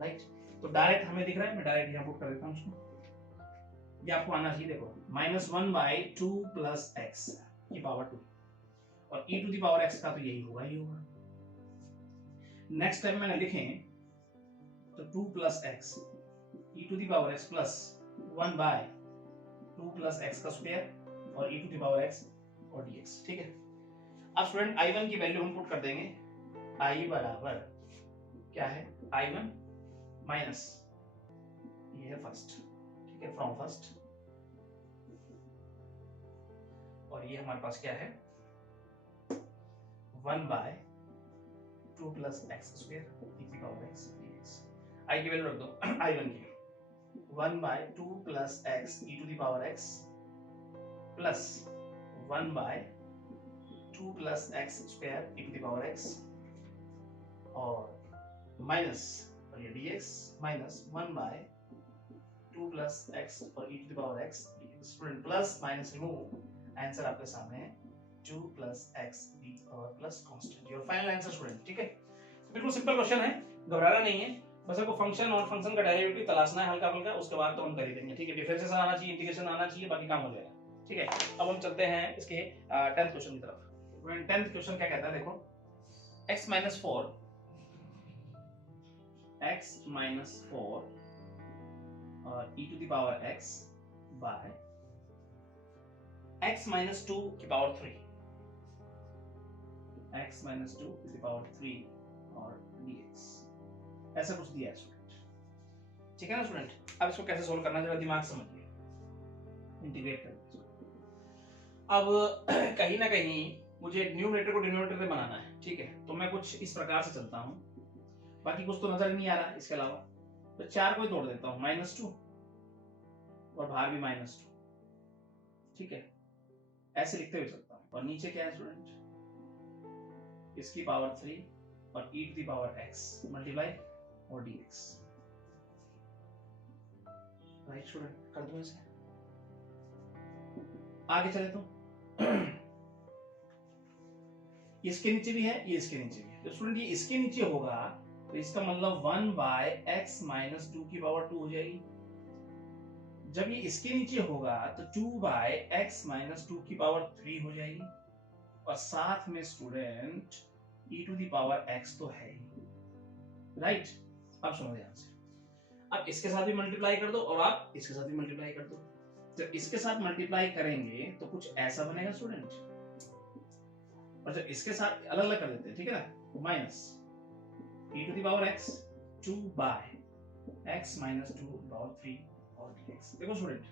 राइट? तो डायरेक्ट हमें दिख रहा है, मैं डायरेक्ट यहाँ पुट कर देता हूँ उसको, ये आपको आना चाहिए, देखो -1/2 प्लस एक्स की पावर 2, और e to the power x का तो यही होगा, ही होगा। नेक्स्ट टाइम मैंने लिखें तो 2 plus x e to the power x plus 1/2 plus x का स्क्वायर और e to the power x और dx, ठीक है। अब स्टूडेंट i1 की वैल्यू हम पुट कर देंगे, i बराबर क्या है, i1 माइनस ये है फर्स्ट, ठीक है, फ्रॉम फर्स्ट, और ये हमारे पास क्या है 1/2 प्लस एक्स स्क्वायर e की पावर x dx। i की वैल्यू रख दो i1 की 1/2 plus x e to the power x plus 1/2 plus x square e to the power x और माइनस, और ये dx माइनस 1/2 प्लस एक्स और e to the power x dx। Student plus minus remove, answer आपके सामने है 2 plus x e to the power plus constant, your final answer student, ठीक है। बिल्कुल सिंपल क्वेश्चन है, घबराना नहीं है, बस आपको फंक्शन और फंक्शन का डेरिवेटिव तलाशना है हल्का फुल्का, उसके बाद तो हम कर ही देंगे, ठीक है। डिफरेंशिएशन आना चाहिए, इंटीग्रेशन आना चाहिए, बाकी काम हो जाएगा, ठीक है। अब हम चलते हैं इसके 10th क्वेश्चन की तरफ। 10th क्वेश्चन क्या कहता है, देखो x minus 4 e to the power x by x minus 2 की power 3, x minus 2 to the power 3 और dx, ऐसा कुछ दिया है स्टूडेंट, ठीक है ना स्टूडेंट। अब इसको कैसे सोल्व करना जरा दिमाग समझिए, इंटीग्रेट करना। अब कहीं ना कहीं मुझे न्यूमरेटर को डिनोमिनेटर में बनाना है, ठीक है, तो मैं कुछ इस प्रकार से चलता हूं, बाकी कुछ तो नजर नहीं आ रहा इसके अलावा, तो 4 को ही तोड़ देता हूं, -2 और बाहर भी -2, ठीक है, ऐसे लिखते हुए चलता हूं। और नीचे क्या है स्टूडेंट, इसकी पावर 3 और e to the power x multiply और dx, राइट स्टूडेंट, कर दूं इसे, आगे चले तो इसके नीचे भी है, ये इसके नीचे भी है, तो स्टूडेंट ये इसके नीचे होगा तो इसका मतलब 1/x minus 2 की पावर 2 हो जाएगी। जब ये इसके नीचे होगा तो 2/x minus 2 की पावर 3 हो जाएगी, और साथ में student e to the power x तो है ही, राइट। अब सुनो ध्यान से, अब इसके साथ भी मल्टीप्लाई कर दो और आप इसके साथ भी मल्टीप्लाई कर दो। जब इसके साथ मल्टीप्लाई करेंगे तो कुछ ऐसा बनेगा स्टूडेंट, और जब इसके साथ अलग अलग कर देते हैं, ठीक है ना, minus e to the power x 2/x minus 2 power 3 और dx। देखो स्टूडेंट,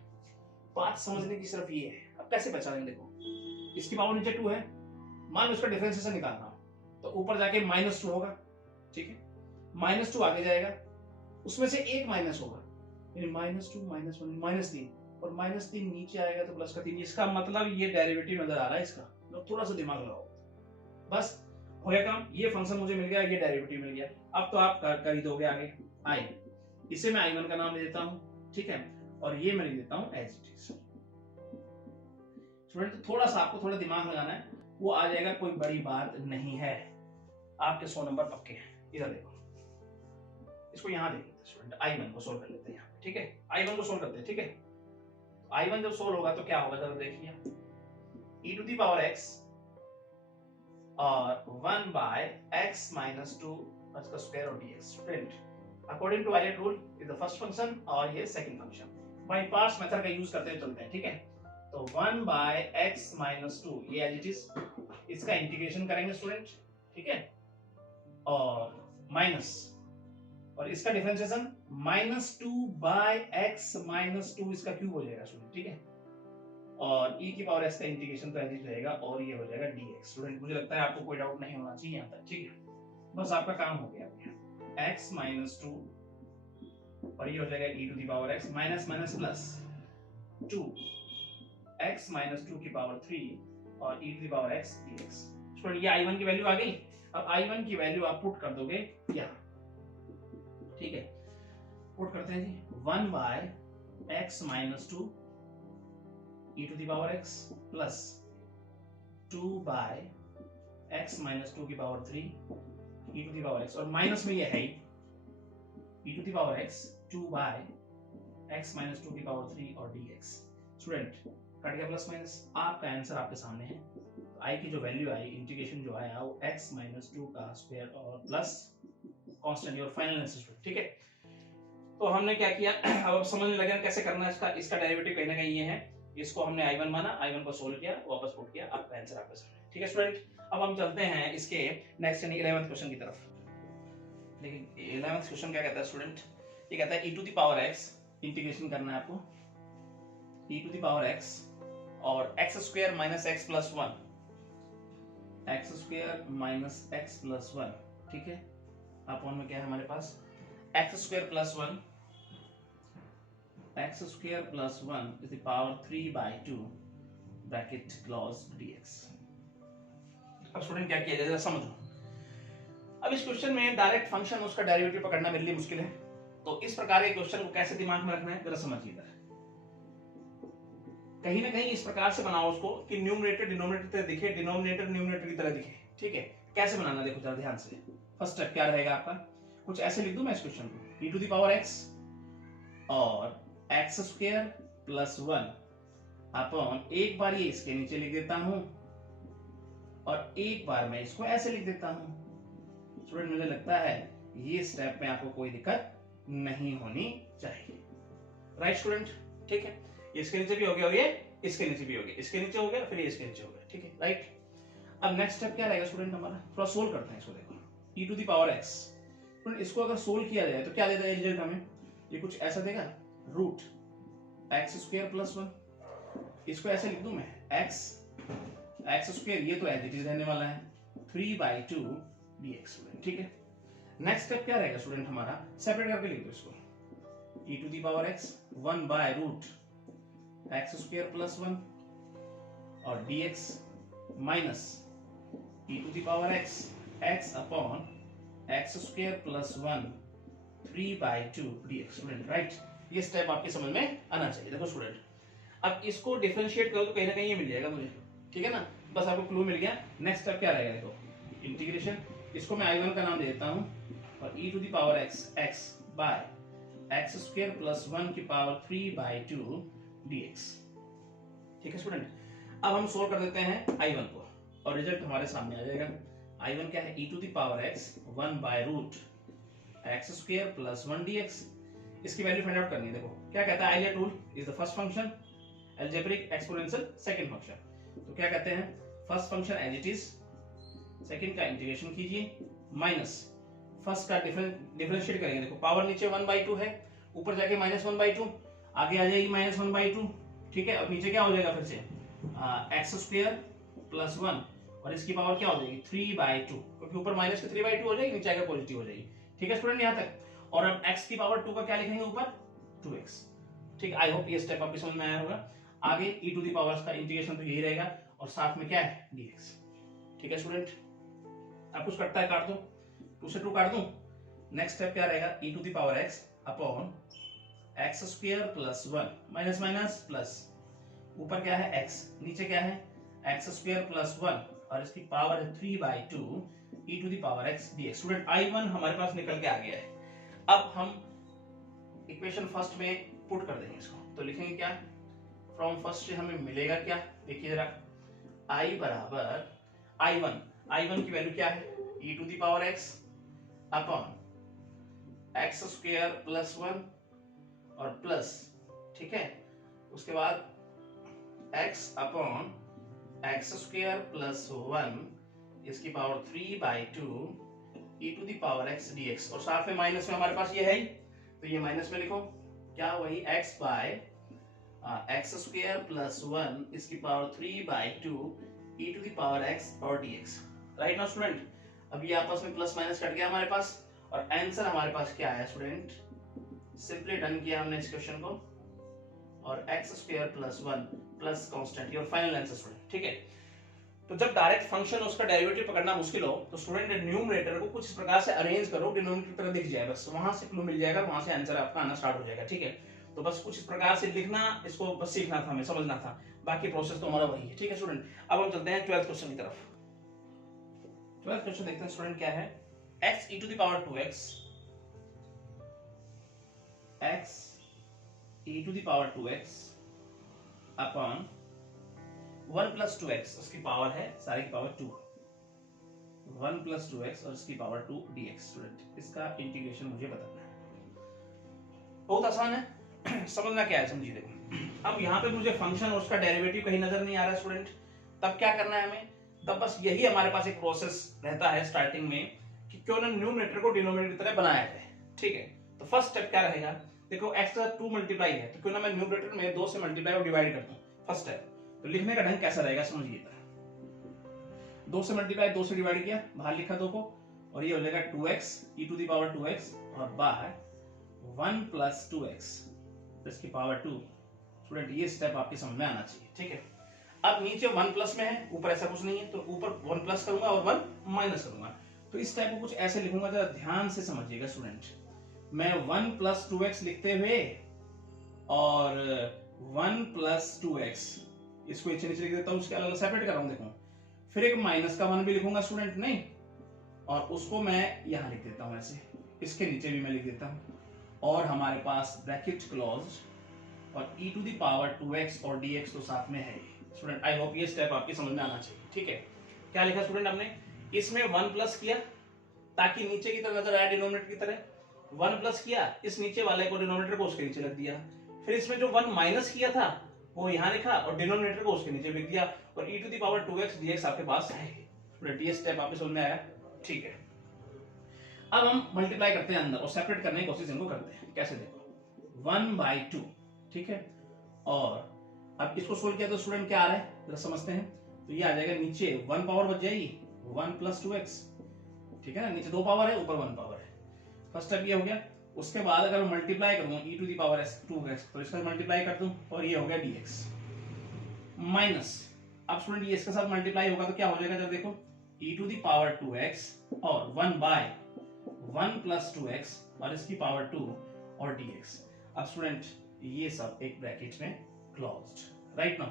बात समझने की सिर्फ ये है, अब कैसे बचाएंगे, देखो इसकी पावर नीचे 2 है, मान लो इसका डिफरेंशिएशन निकालना हो तो ऊपर जाके -2 होगा, ठीक है, -2 आगे जाएगा, उसमें से एक माइनस होगा, यानी -2 -1 -3, और -3 नीचे आएगा तो प्लस का 3, इसका मतलब ये डेरिवेटिव नजर आ रहा है इसका, तो थोड़ा सा दिमाग लगाओ, बस हो गया काम। ये फंक्शन मुझे मिल गया, ये डेरिवेटिव मिल गया, अब तो आप कर ही दोगे आगे। आई, इसे मैं i1 का नाम दे देता हूं, ठीक है, और ये मैं लिख देता हूं एज इट इज। स्टूडेंट थोड़ा सा आपको थोड़ा दिमाग लगाना है, वो आ जाएगा, कोई बड़ी बात नहीं है, आपके 100 नंबर पक्के हैं। इधर देखो, इसको यहां देखते स्टूडेंट, i1 को सोल्व कर लेते हैं यहाँ, ठीक है, i1 को सोल्व करते हैं, ठीक है। i1 जब सोल्व होगा तो क्या होगा जरा देखिए, e to the power x और 1/x minus 2 का स्क्वायर और dx। Student according to ILATE rule is the first function और ये second function, by parts method का यूज करते हुए चलते हैं, ठीक है। तो 1/x minus 2 ये एज इट इज, इसका इंटीग्रेशन करेंगे स्टूडेंट, ठीक है, और माइनस, और इसका डिफरेंशिएशन -2/x minus 2 इसका क्यूब हो जाएगा स्टूडेंट, ठीक है, और e की पावर s का इंटीग्रेशन तो एज रहेगा, और ये हो जाएगा dx। स्टूडेंट मुझे लगता है आपको कोई डाउट नहीं होना चाहिए यहाँ तक, ठीक है, बस आपका काम हो गया, x minus 2 और ये हो जाएगा e to the power x, minus minus plus 2 x minus 2 की पावर 3 और e to the power x dx। Student ये i1 की वैल्यू आ गई। अब i1 की वैल्यू आप पुट कर दोगे यहाँ, ठीक है, पुट करते हैं जी 1 by x minus 2 e to the power x plus 2 by x minus 2 की power 3 e to the power x, और माइनस में ये है e to the power x 2 by x minus 2 की पावर 3 और dx। स्टूडेंट कट गया plus minus, आपका answer आपके सामने है। आई की जो वैल्यू आई, इंटीग्रेशन जो आया वो x माइनस 2 का स्क्वायर और प्लस कांस्टेंट और फाइनल आंसर, ठीक है। तो हमने क्या किया, अब समझने लगे कैसे करना है इसका डेरिवेटिव कहीं ना कहीं ये है। इसको हमने i1 माना, i1 को सोल्व किया, वापस पुट किया, आपका आंसर आपके सामने, ठीक है स्टूडेंट। अब हम चलते हैं इसके नेक्स्ट यानी 11th क्वेश्चन की तरफ। देखिए 11th क्वेश्चन क्या कहता है स्टूडेंट, ये कहता है e to the power x, integration करना है आपको e to the power x और x square minus x plus 1, x square minus x plus 1, ठीक है। अपॉन में क्या है हमारे पास x square plus 1, x square plus 1 is the power 3 by 2 bracket close dx। अब स्टूडेंट क्या किया जाए जरा समझो। अब इस क्वेश्चन में डायरेक्ट फंक्शन उसका डेरिवेटिव पकड़ना मेरे लिए मुश्किल है, तो इस प्रकार के क्वेश्चन को कैसे दिमाग में रखना है जरा समझिए। कहीं ना कहीं इस प्रकार से बनाओ उसको कि न्यूमरेटर डिनोमिनेटर की तरह दिखे, डिनोमिनेटर न्यूमरेटर की तरह दिखे, ठीक है। कैसे बनाना देखो जरा ध्यान से। फर्स्ट स्टेप क्या रहेगा आपका, कुछ ऐसे लिख दूं मैं इस क्वेश्चन को, e to the power x और x स्क्वायर प्लस 1 अपॉन, एक बार ये इसके नीचे लिख देता हूं और एक बार मैं इसको ऐसे लिख देता हूं। स्टूडेंट मुझे लगता है ये स्टेप में आपको कोई दिक्कत नहीं होनी चाहिए, राइट स्टूडेंट, ठीक है। इसके नीचे भी हो गया और ये इसके नीचे भी हो गया, इसके नीचे हो गया फिर ये इसके नीचे हो गया, ठीक है, राइट। अब नेक्स्ट स्टेप क्या रहेगा स्टूडेंट हमारा, थोड़ा सोल्व करते हैं इसको। देखो e to the power x, student इसको अगर सोल्व किया जाए तो क्या देता है रिजल्ट हमें, ये कुछ ऐसा देगा, रूट x स्क्वायर प्लस 1, इसको ऐसे लिख दूं मैं x स्क्वायर, ये तो एज इट इज रहने वाला है 3 बाय 2 dx, ठीक है। नेक्स्ट स्टेप क्या रहेगा स्टूडेंट हमारा, सेपरेट करके लिख दो इसको, e to the power x 1 by root x square plus 1 और dx minus e to the power x upon x square plus 1 3 by 2 dx, student, right. ये स्टेप आपके समझ में आना चाहिए। देखो स्टूडेंट अब इसको डिफरेंशिएट करो तो कहीं ना कहीं ये मिल जाएगा मुझे, ठीक है ना, बस आपको क्लू मिल गया। नेक्स्ट स्टेप क्या रहेगा, देखो इंटीग्रेशन, इसको मैं i1 का नाम दे देता हूं और e to the power x by x square plus 1 की पावर 3 बाय 2 dx, ठीक है स्टूडेंट। अब हम सोल्व कर देते हैं i1 को और रिजल्ट हमारे सामने आ जाएगा। i1 क्या है, e to the power x 1 by root x square plus 1 dx। इसकी वैल्यू फाइंड आउट करनी है। देखो क्या कहता है, ILATE rule is the first function, algebraic exponential second function. तो क्या कहते हैं, first function as it is, second का इंटीग्रेशन कीजिए माइनस फर्स्ट का डिफरेंशिएट करेंगे। देखो पावर नीचे 1/2 है, ऊपर जाके -1/2, आगे आ जाएगी -1/2, ठीक है। अब नीचे क्या हो जाएगा फिर से x स्क्वायर प्लस 1 और इसकी पावर क्या हो जाएगी 3/2, क्योंकि ऊपर माइनस की 3/2 हो जाएगी, नीचे आकर पॉजिटिव हो जाएगी, ठीक है स्टूडेंट यहाँ तक। और अब x की पावर 2 का क्या लिखेंगे ऊपर 2x, ठीक है। आई होप ये स्टेप आपकी समझ में आया होगा। आगे e टू द पावर्स का इंटीग्रेशन तो यही रहेगा और साथ में क्या है dx, ठीक है स्टूडेंट। अब कुछ कटता है काट दो, 2 से 2 काट दूं। नेक्स्ट स्टेप क्या रहेगा, e to the power x upon x square plus 1 minus minus plus, ऊपर क्या है x, नीचे क्या है x स्क्वायर प्लस 1 और इसकी पावर है 3/2 e to the power x dx। Student i1 हमारे पास निकल के आ गया है। अब हम इक्वेशन फर्स्ट में पुट कर देंगे इसको, तो लिखेंगे क्या, फ्रॉम फर्स्ट से हमें मिलेगा क्या, देखिए जरा, i बराबर i1 की वैल्यू क्या है e to the power x upon x square plus 1 और प्लस, ठीक है, उसके बाद x upon x square plus 1 इसकी power 3/2 e to the power x dx, और साथ में माइनस में हमारे पास ये है ही, तो ये माइनस में लिखो क्या, वही x by x square plus 1 इसकी power 3/2 e to the power x और dx, राइट ना स्टूडेंट। अब ये आपस में प्लस माइनस कट गया हमारे पास और आंसर हमारे पास क्या है स्टूडेंट, सिंपली डन किया हमने इस क्वेश्चन को और x square plus 1 plus constant, your final answer student. ठीक है, तो जब डायरेक्ट फंक्शन उसका डेरिवेटिव पकड़ना मुश्किल हो तो स्टूडेंट न्यूमरेटर को कुछ इस प्रकार से अरेंज करो डिनोमिनेटर की तरह दिख जाए, बस वहां से क्लू मिल जाएगा, वहां से आंसर आपका आना स्टार्ट हो जाएगा। ठीक है, तो बस कुछ इस प्रकार से लिखना, इसको बस सीखना था, हमें समझना था, बाकी प्रोसेस तो हमारा वही है। ठीक है स्टूडेंट, अब हम चलते हैं 12th क्वेश्चन की तरफ। 12th क्वेश्चन देखते हैं स्टूडेंट क्या है। x e to the power 2x, x e to the power 2x upon 1 plus 2x, उसकी पावर है सारी की पावर 2, 1 plus 2x और इसकी पावर 2 dx। स्टूडेंट इसका इंटीग्रेशन मुझे बताना है, बहुत आसान है, समझना क्या है समझिए। देखो अब यहाँ पे मुझे फंक्शन और उसका डेरिवेटिव कहीं नजर नहीं आ रहा है स्टूडेंट, तब क्या करना है हमें, तब बस यही हमारे पास एक प्रोसेस रहता है स्टार्टिंग में कि क्यों ना न्यूमरेटर को डिनोमिनेटर की तरह बनाया जाए। ठीक है, तो फर्स्ट स्टेप क्या रहेगा, देखो x का 2 मल्टीप्लाई है तो क्यों ना मैं न्यूमरेटर में 2 से मल्टीप्लाई और डिवाइड कर दूं, फर्स्ट स्टेप। तो लिखने का ढंग कैसा रहेगा समझिए, 2 से मल्टीप्लाई 2 से डिवाइड किया, बाहर लिखा 2 को, और ये हो जाएगा 2x e to the power 2x और बाय 1 प्लस 2x इसकी पावर 2। स्टूडेंट ये स्टेप आपके समझ में आना चाहिए। ठीक है, अब नीचे 1 प्लस में है, ऊपर ऐसा कुछ नहीं है, तो ऊपर 1 प्लस करूंगा और 1 माइनस करूंगा। तो इस टाइप को कुछ ऐसे लिखूंगा, जरा ध्यान से समझिएगा स्टूडेंट। मैं 1 प्लस 2x लिखते हुए और 1 प्लस 2x इसको नीचे नीचे लिख देता हूं, उसके अलग अलग सेपरेट कर रहा हूं, देखो फिर एक माइनस का 1 भी लिखूंगा स्टूडेंट, नहीं, और उसको मैं यहां लिख देता हूं ऐसे, इसके नीचे भी मैं लिख देता हूं, और हमारे पास ब्रैकेट क्लोज और e to the power 2x और dx तो साथ में है। स्टूडेंट आई होप ये स्टेप आपकी समझ में आना चाहिए। ठीक है, क्या लिखा स्टूडेंट हमने, इसमें 1 प्लस किया ताकि नीचे की तरफ नजर आया डिनोमिनेटर की तरह, 1 प्लस किया, इस नीचे वाले को डिनोमिनेटर को उसके नीचे रख दिया, फिर इसमें जो 1 माइनस किया था वो यहाँ लिखा और डिनोमिनेटर को उसके नीचे लिख दिया, और e to the power 2x dx आपके पास है। स्टूडेंट ये स्टेप आपको समझ में आया। ठीक है, अब हम मल्टीप्लाई करते हैं अंदर और सेपरेट करने की कोशिश इनको करते हैं, कैसे देखो 1/2। ठीक है, और अब इसको सोल्व किया तो स्टूडेंट क्या आ रहा है जरा समझते हैं, तो ये आ जाएगा नीचे 1 पावर बच जाएगी 1 प्लस 2x। ठीक है ना, नीचे 2 पावर है ऊपर 1 पावर है, फर्स्ट स्टेप ये हो गया। उसके बाद अगर मल्टीप्लाई करूं e to the power 2x तो इसका मल्टीप्लाई कर दूं और ये हो गया dx माइनस, अब स्टूडेंट ये इसके साथ मल्टीप्लाई होगा तो क्या हो जाएगा, जब देखो e to the power 2x और 1/1 प्लस 2x और इसकी पावर 2 और dx। अब स्टूडेंट ये सब एक ब्रैकेट में closed, right now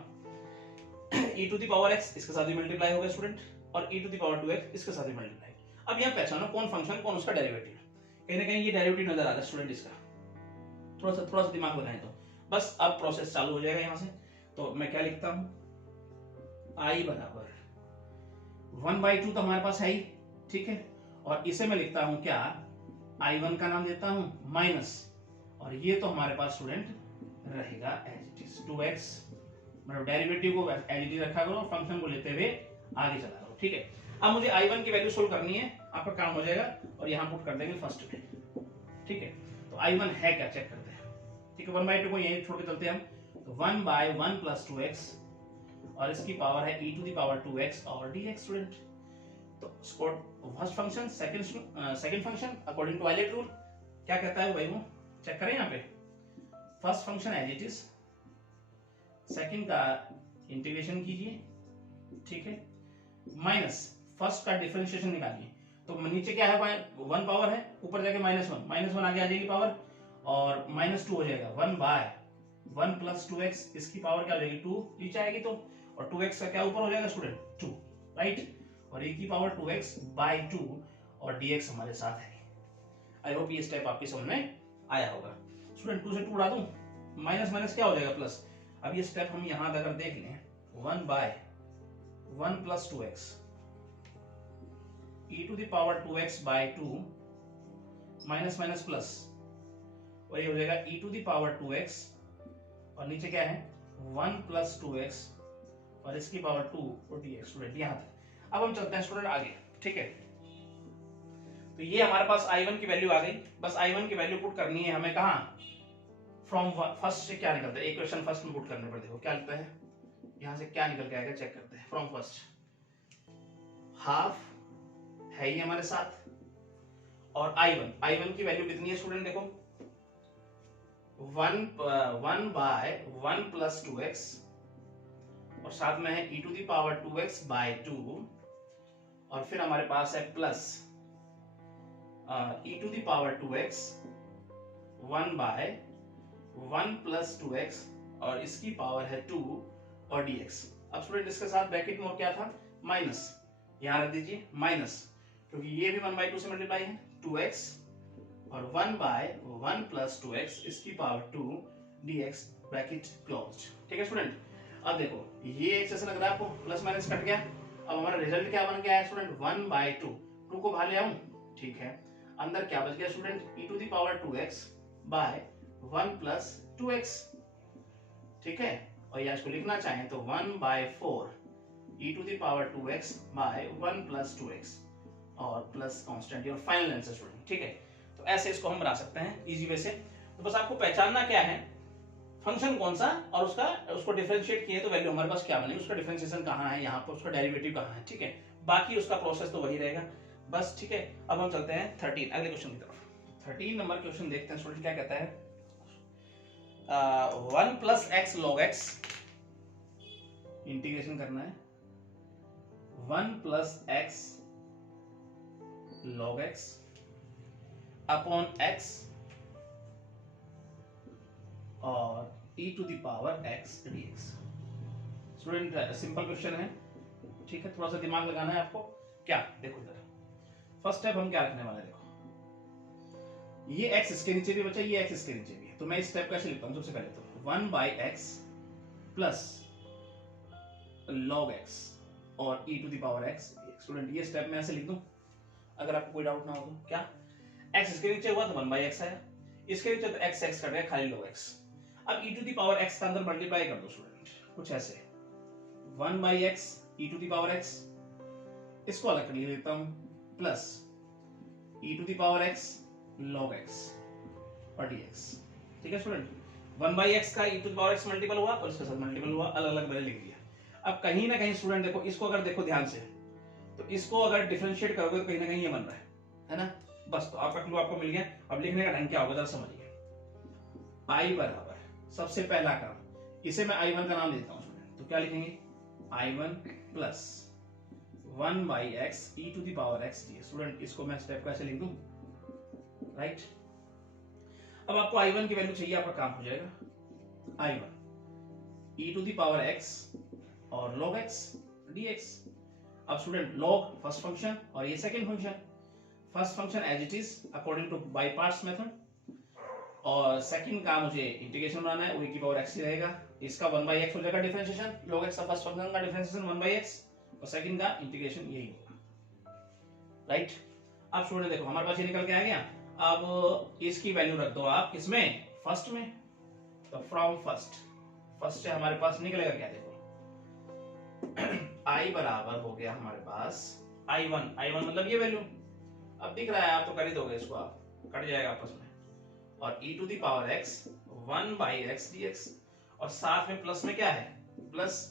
e to the power x इसके साथ भी मल्टीप्लाई हो गया स्टूडेंट, और e to the power 2x इसके साथ भी मल्टीप्लाई। अब यहां पहचानो कौन फंक्शन कौन उसका डेरिवेटिव, कहीं ना कहीं ये डेरिवेटिव नजर आ रहा है स्टूडेंट इसका, थोड़ा सा दिमाग लगाएं तो बस अब प्रोसेस चालू हो जाएगा यहां से। तो मैं क्या लिखता हूं, i बराबर 1/2 तो हमारे पास है ही, ठीक है, और इसे मैं लिखता हूं क्या, i1 का नाम देता हूं माइनस, और ये तो हमारे पास स्टूडेंट रहेगा एज इट इज 2x, मतलब डेरिवेटिव को एज इट इज रखा करो, फंक्शन को लेते हुए आगे चला करो। ठीक है, अब मुझे i1 की वैल्यू सोल्व करनी है, आपका काम हो जाएगा, और यहां पुट कर देंगे फर्स्ट में। ठीक है, तो i1 है क्या चेक करते हैं। ठीक है, 1/2 को यहीं छोड़ के चलते हैं हम, तो 1/1 प्लस 2x और इसकी पावर है e to the power 2x और dx। स्टूडेंट तो first function second function according to violet rule क्या कहता है भाई, वो चेक करें यहाँ पे, first function as it is, second का इंटीग्रेशन कीजिए, ठीक है, माइनस फर्स्ट का डिफरेंशिएशन निकालिए, तो नीचे क्या है 1 पावर है, ऊपर जाके -1 आगे आ जाएगी पावर, और -2 हो जाएगा 1/1 प्लस 2x, इसकी पावर क्या हो जाएगी 2 नीचे आएगी तो, और 2x का क्या ऊपर हो जाएगा स्टूडेंट 2, राइट, और e की पावर 2x/2 और dx हमारे साथ है। आई होप ये स्टेप आपकी समझ में आया होगा। स्टूडेंट 2 से 2 उड़ा दूं, माइनस क्या हो जाएगा प्लस। अब ये स्टेप हम यहां अगर देख लें 1/1 plus 2x e to the power 2x/2 minus plus, और ये हो जाएगा e to the power 2x और नीचे क्या है 1 प्लस 2x और इसकी पावर 2 और dx। स्टूडेंट यहां तक, अब हम चलते हैं स्टूडेंट आगे। ठीक है, तो ये हमारे पास i1 की वैल्यू आ गई, बस i1 की वैल्यू पुट करनी है हमें कहां, फ्रॉम फर्स्ट से क्या निकलता है, इक्वेशन फर्स्ट में पुट करने पर देखो क्या लिखता है, यहां से क्या निकल के आएगा चेक करते हैं। फ्रॉम फर्स्ट हाफ है ही हमारे साथ, और i1 की वैल्यू कितनी है स्टूडेंट देखो 1/1 प्लस 2x और साथ में है e to the power 2x by 2 और फिर हमारे पास है plus e to the power 2x 1 by 1 plus 2x और इसकी पावर है 2 और dx। अब स्टूडेंट इसके साथ ब्रैकेट में क्या था, माइनस, यहां रख दीजिए माइनस, क्योंकि ये भी 1 बाय 2 से मल्टीप्लाई है, 2x और 1 बाय 1 प्लस 2x इसकी पावर 2 dx ब्रैकेट क्लोज्ड। ठीक है स्टूडेंट। अब देखो ये एक जैसा लग रहा है आपको, प्लस माइनस कट गया। अब हमारा रिजल्ट क्या बन गया है स्टूडेंट, 1 बाय 2, 2 को बाहर ले आऊं, ठीक है, अंदर क्या बच गया student, e to the power 2x by 1 plus 2x। ठीक है, और या इसको लिखना चाहें तो 1 by 4 e to the power 2x by 1 plus 2x और प्लस कांस्टेंट और फाइनल आंसर स्टूडेंट। ठीक है, तो ऐसे इसको हम बना सकते हैं इजी वे से। तो बस आपको पहचानना क्या है, फंक्शन कौन सा और उसको डिफरेंशिएट किए तो वैल्यू हमारे पास क्या बनेगी, उसका डिफरेंशिएशन कहाँ है, यहाँ पर उसका डेरिवेटिव कहाँ है। ठीक है, बाकी उसका प्रोसेस तो वही रहेगा बस। ठीक है, अब हम चलते हैं 13 अगले क्वेश्चन की तरफ। 13 नंबर क्वेश्चन देखते हैं स्टूडेंट क्या कहता है। 1 plus x log x, integration करना है, 1 plus x log x upon x और e to the power x dx। Student simple question है, ठीक है, थोड़ा सा दिमाग लगाना है आपको। क्या देखो इधर फर्स्ट स्टेप हम क्या रखने वाले हैं, देखो ये x इसके नीचे भी बचा, ये x इसके नीचे भी है, तो मैं इस स्टेप कैसे लिखता हूं, सबसे पहले तो 1 by x plus log x और e to the power x। Student ये स्टेप मैं ऐसे लिख दूं, अगर आपको कोई डाउट ना हो तो। क्या x इसके नीचे हुआ तो 1 बाई x आया, इसके नीचे तो x x कट गया, खाली log x। अब e to the power x का अंदर मल्टीप्लाई कर दो स्टूडेंट, कुछ ऐसे 1 by x e to the power x, इसको अलग कर लेता हूं, plus e to the power x log x और dx। ठीक है स्टूडेंट, 1 बाई x का e to the power x multiple हुआ और इसके साथ मल्टीपल हुआ, अलग अलग मैंने लिख दिया। अब कहीं ना कहीं स्टूडेंट देखो, इसको अगर देखो ध्यान से, तो इसको अगर डिफरेंशिएट करोगे तो कहीं ना कहीं ये बन रहा है ना। बस तो आपका क्लू आपको मिल गया। अब लिखने का ढंग क्या होगा जरा समझिए। i बराबर सबसे पहला काम, इसे मैं i1 का नाम देता हूं स्टूडेंट, तो क्या लिखेंगे i1 plus 1 by x e to the power x d. Student इसको मैं स्टेप कैसे लिख दूं, राइट। अब आपको i1 की वैल्यू चाहिए, आपका काम हो जाएगा i1 e to the power x और log x dx। अब स्टूडेंट log फर्स्ट फंक्शन और ये second function, first function as it is according to by parts method, और सेकंड का मुझे इंटीग्रेशन बनाना है, e की पावर x ही रहेगा, इसका 1 बाई x हो जाएगा डिफरेंशिएशन, log x का फर्स्ट फंक्शन का डिफरेंशिएशन 1 बाई x और सेकंड का इंटीग्रेशन यही होगा, राइट। अब स्टूडेंट देखो हमारे पास ये निकल के आ गया। अब इसकी वैल्यू रख दो आप किसमें, फर्स्ट में, तो फ्रॉम फर्स्ट से हमारे पास निकलेगा क्या, देखो i बराबर हो गया हमारे पास i1 मतलब ये वैल्यू, अब दिख रहा है, आप तो कर ही दोगे इसको, आप कट जाएगा आपस में, और e to the power x 1 by x dx, और साथ में प्लस में क्या है, plus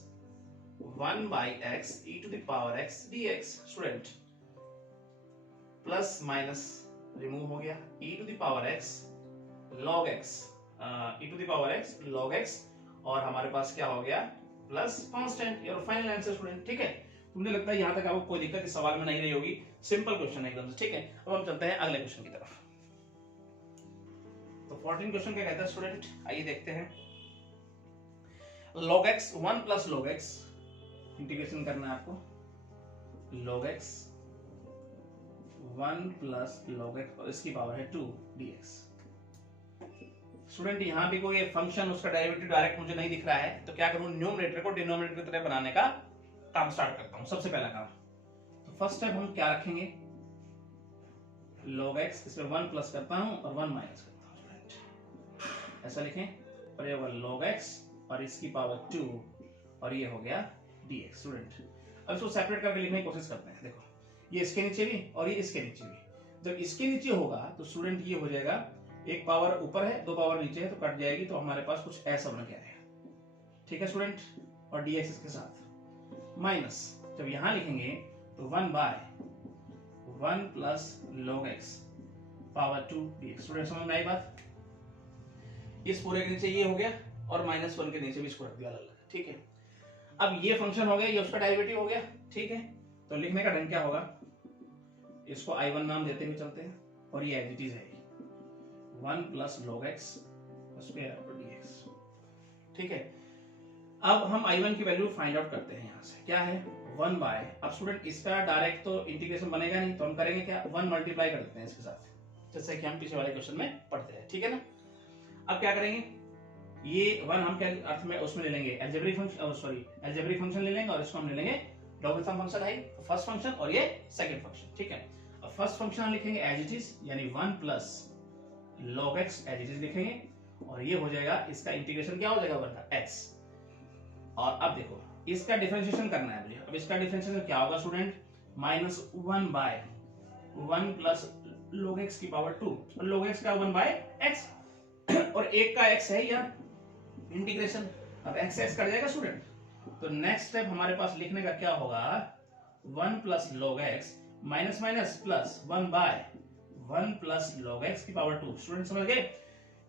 1 by x e to the power x dx। Student plus minus remove हो गया, e to the power x log x, e to the power x log x, और हमारे पास क्या हो गया, plus constant, your final answer student. ठीक है, मुझे लगता है यहां तक आपको कोई दिक्कत इस सवाल में नहीं रही होगी, सिंपल क्वेश्चन है एकदम से। ठीक है, अब हम चलते हैं अगले क्वेश्चन की तरफ। तो 14 क्वेश्चन क्या कहता है स्टूडेंट, आइए देखते हैं। log x 1 plus log x, integration करना है आपको, log x 1 plus log x और इसकी पावर है 2 dx। स्टूडेंट यहाँ भी कोई फंक्शन उसका डेरिवेटिव डायरेक्ट मुझे नहीं दिख रहा है, तो क्या करूं, न्यूमरेटर को डिनोमिनेटर की तरह बनाने का काम स्टार्ट करता हूं, सबसे पहला काम। तो फर्स्ट स्टेप हम क्या रखेंगे, log x, इसमें 1 प्लस करता हूं और 1 माइनस करता हूं स्टूडेंट, ऐसा लिखें, और ये होगा log x और इसकी पावर 2 और ये हो गया dx। स्टूडेंट अब इसको सेपरेट करके लिखने की कोशिश करते हैं। देखो ये इसके नीचे भी और ये इसके नीचे भी, जब इसके नीचे होगा तो स्टूडेंट ये हो जाएगा, एक पावर ऊपर है 2 पावर नीचे है तो कट जाएगी, तो हमारे पास कुछ ऐसा बन के आएगा। ठीक है स्टूडेंट, और dx इसके साथ माइनस, जब यहां लिखेंगे तो 1 by 1 plus log x power 2 dx। Student समझ में आई बात, इस पूरे के नीचे ये हो गया और -1 के नीचे भी इसको रख दिया अलग। ठीक है, अब ये फंक्शन हो गया, ये उसका डेरिवेटिव हो गया, ठीक है। तो लिखने का ढंग क्या होगा, इसको I1 नाम देते हुए चलते हैं, और ये एज इट इज है 1 plus log x square dx, ठीक है। अब हम I1 की वैल्यू फाइंड आउट करते हैं, यहाँ से क्या है 1 बाय, अब स्टूडेंट इसका डायरेक्ट तो इंटीग्रेशन बनेगा नहीं, तो हम करेंगे क्या 1 मल्टीप्लाई कर देते हैं इसके साथ, जैसे कि हम पीछे वाले क्वेश्चन में पढ़ते हैं, ठीक है ना। अब क्या करेंगे, ये 1 हम क्या अर्थ में उसमें ले लेंगे algebraic function, sorry algebraic function ले लेंगे, और इसको हम ले लेंगे लॉगरिथम फंक्शन है फर्स्ट फंक्शन, और ये सेकंड फंक्शन, ठीक है। अब फर्स्ट फंक्शन हम लिखेंगे एज इट इज, यानी 1 plus log x as it is लिखेंगे, और ये हो जाएगा, इसका इंटीग्रेशन क्या हो जाएगा 1 का x। और अब देखो इसका डिफरेंशिएशन करना है मुझे, अब इसका डिफरेंशिएशन क्या होगा student, -1 by 1 plus log x की पावर 2, और log x का 1 बाय x, और एक का x है यार इंटीग्रेशन, अब x x कट जाएगा स्टूडेंट। तो नेक्स्ट स्टेप हमारे पास लिखने का क्या होगा, 1 plus log x minus minus plus 1 by 1 plus log x की पावर 2। स्टूडेंट समझ गए,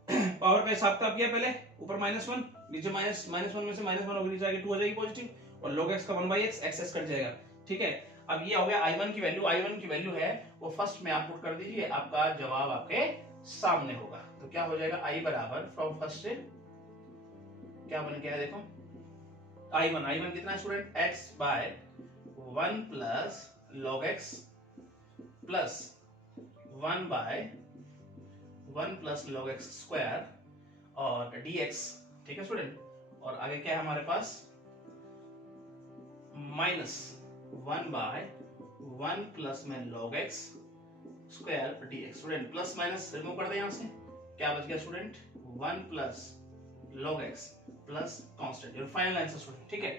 पावर का हिसाब किताब किया पहले, ऊपर -1, नीचे -1 में से -1 होगी, नीचे आगे 2 हो जाएगी पॉजिटिव, और log x का 1 बाई x x कट जाएगा, ठीक है। अब ये हो गया I1 की वैल्यू, I1 की वैल्यू है वो फर्स्ट में आप पुट कर दीजिए, आपका जवाब आपके सामने होगा। तो क्या हो जाएगा, I बराबर फ्रॉम फर्स्ट से क्या बन गया है देखो, I1 कितना है student, x by 1 plus log x plus 1 by 1 plus log x square और dx, ठीक है स्टूडेंट। और आगे क्या है हमारे पास, -1 बाय 1 प्लस में log x square dx। Student plus minus remove कर दे यहाँ से, क्या बच गया student 1 plus log x plus constant, your final answer student, ठीक है।